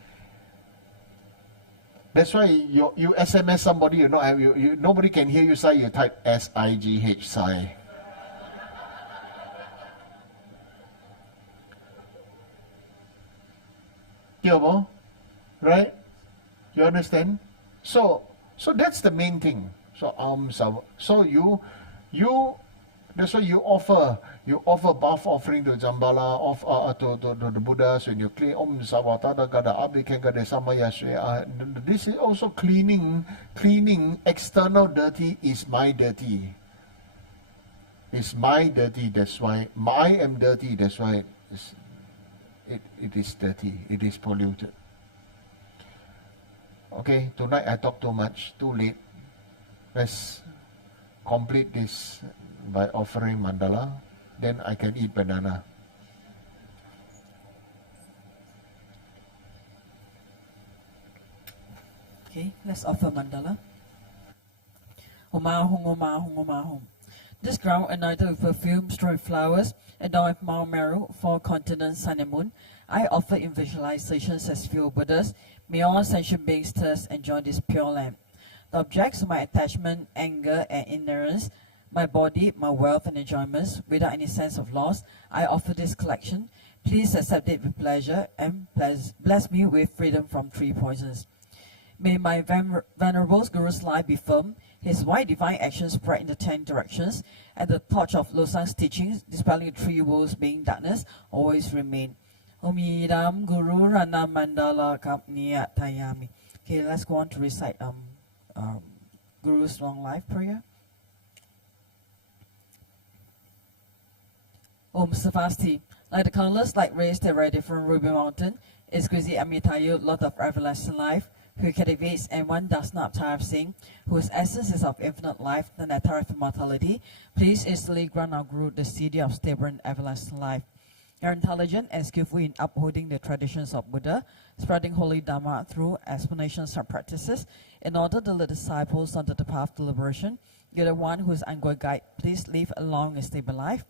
That's why you SMS somebody, nobody can hear you sigh, you type S-I-G-H, sigh. Right? You understand? So that's the main thing. So you that's why you offer bath offering to Zambala, to the Buddhas when you clean Savatana Gada Abhikan Gada Samayashe. This is also cleaning external dirty is my dirty. It's my dirty, that's why I am dirty, that's why it is dirty, it is polluted. Okay, tonight I talk too much, too late. Let's complete this by offering mandala. Then I can eat banana. Okay, let's offer mandala. Omahong, omahong, omahong. This ground anointed with perfume, strewed flowers, adorned with Mount Meru, 4 continents, sun and moon. I offer in visualizations as pure Buddhas. May all sentient beings thus enjoy this pure land. The objects of my attachment, anger, and ignorance, my body, my wealth, and enjoyments, without any sense of loss, I offer this collection. Please accept it with pleasure and bless me with freedom from 3 poisons. May my venerable Guru's life be firm, his wide divine actions spread in the 10 directions, and the torch of Losang's teachings, dispelling the 3 worlds being darkness, always remain. Omidam Guru Rana Mandala Kapniya Tayami. Okay, let's go on to recite Guru's long life prayer. Om Savasti. Like the countless light rays that radiate from Ruby Mountain, exquisite Amitayu, Lord of everlasting life, who cultivates and one does not tire of seeing, whose essence is of infinite life, the nectar of immortality, please instantly grant our Guru the city of stable and everlasting life. You are intelligent and skillful in upholding the traditions of Buddha, spreading holy Dharma through explanations and practices, in order to lead disciples onto the path to liberation. You are the one who is ongoing guide. Please live a long and stable life.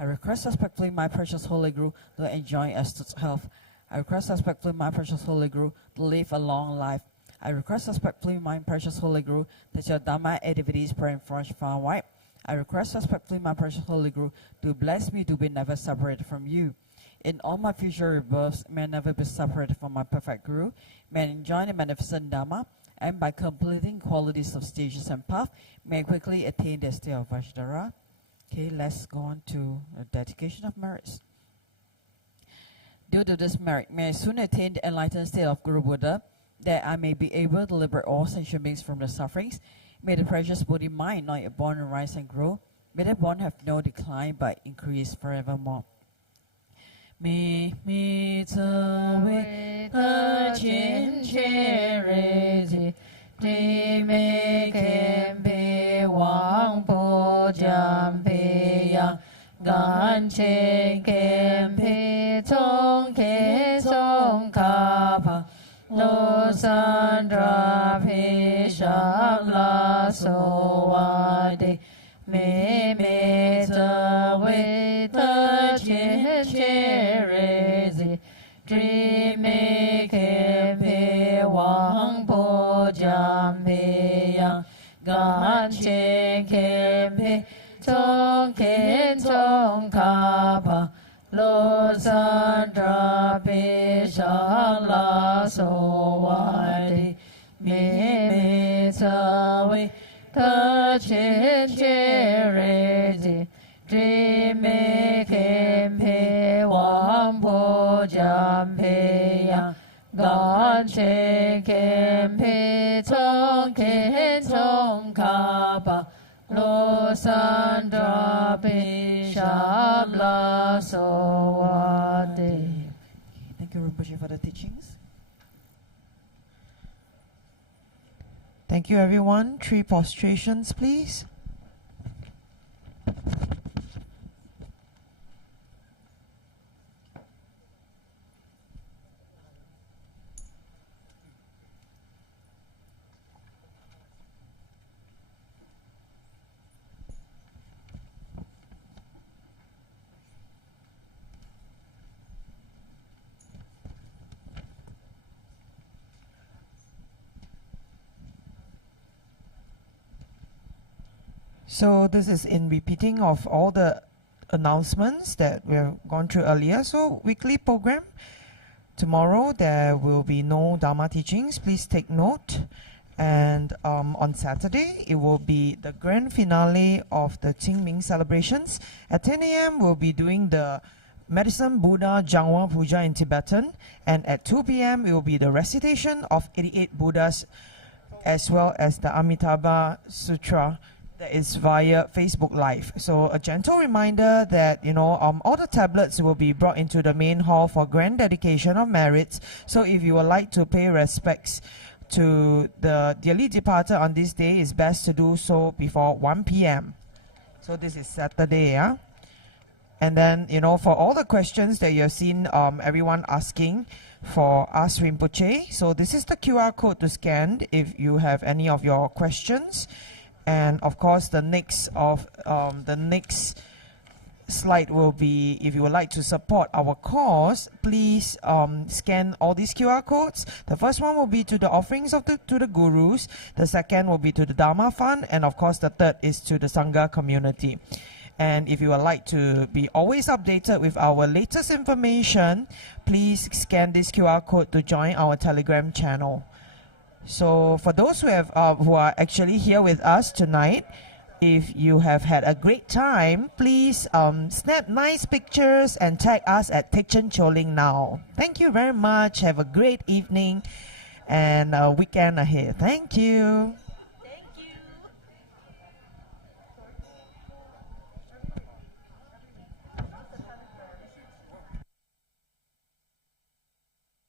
I request respectfully my precious Holy Guru to enjoy astute health. I request respectfully my precious Holy Guru to live a long life. I request respectfully my precious Holy Guru that your Dharma activities spread and flourish far and wide. I request respectfully my precious Holy Guru to bless me to be never separated from you. In all my future rebirths, may I never be separated from my perfect Guru. May I enjoy the magnificent Dharma, and by completing qualities of stages and path, may I quickly attain the state of Vaishnava. Okay, let's go on to the dedication of merits. Due to this merit, may I soon attain the enlightened state of Guru Buddha, that I may be able to liberate all sentient beings from their sufferings. May the precious Buddha mind not yet born and rise and grow. May the born have no decline but increase forevermore. Mi tsa we ta chin che re zi di me kem pe wang po jam pe yang gan che kem pe chong ke chong ka pa lo san dra pe sham la so wa de me tsa we ta chin che re zi di me kem pe wang po jam pe yang gan che kem pe chong ken chong ka pa lo san dra pe shang la so wa de me tsa we ta chin che re zi di me kem pe wang po jam pe yang gan che kem pe chong ken chong ka pa lo san dra pe sham la so wa de. Thank you, Rinpoche, for the teachings. Thank you, everyone. 3 prostrations, please. So this is in repeating of all the announcements that we have gone through earlier. So weekly program. Tomorrow there will be no Dharma teachings. Please take note. And on Saturday, it will be the grand finale of the Qingming celebrations. At 10 a.m., we'll be doing the Medicine Buddha Jangwa Puja in Tibetan. And at 2 p.m., it will be the recitation of 88 Buddhas, as well as the Amitabha Sutra that is via Facebook Live. So a gentle reminder that, all the tablets will be brought into the main hall for grand dedication of merits. So if you would like to pay respects to the dearly departed on this day, it's best to do so before 1 p.m. So this is Saturday, yeah? And then, for all the questions that you have seen everyone asking for Ask Rinpoche, so this is the QR code to scan if you have any of your questions. And of course, the next slide will be, if you would like to support our cause, please scan all these QR codes. The first one will be to the offerings to the gurus. The second will be to the Dharma Fund. And of course, the third is to the Sangha community. And if you would like to be always updated with our latest information, please scan this QR code to join our Telegram channel. So for those who are actually here with us tonight, if you have had a great time, please snap nice pictures and tag us at Techen Choling now. Thank you very much. Have a great evening and a weekend ahead. Thank you.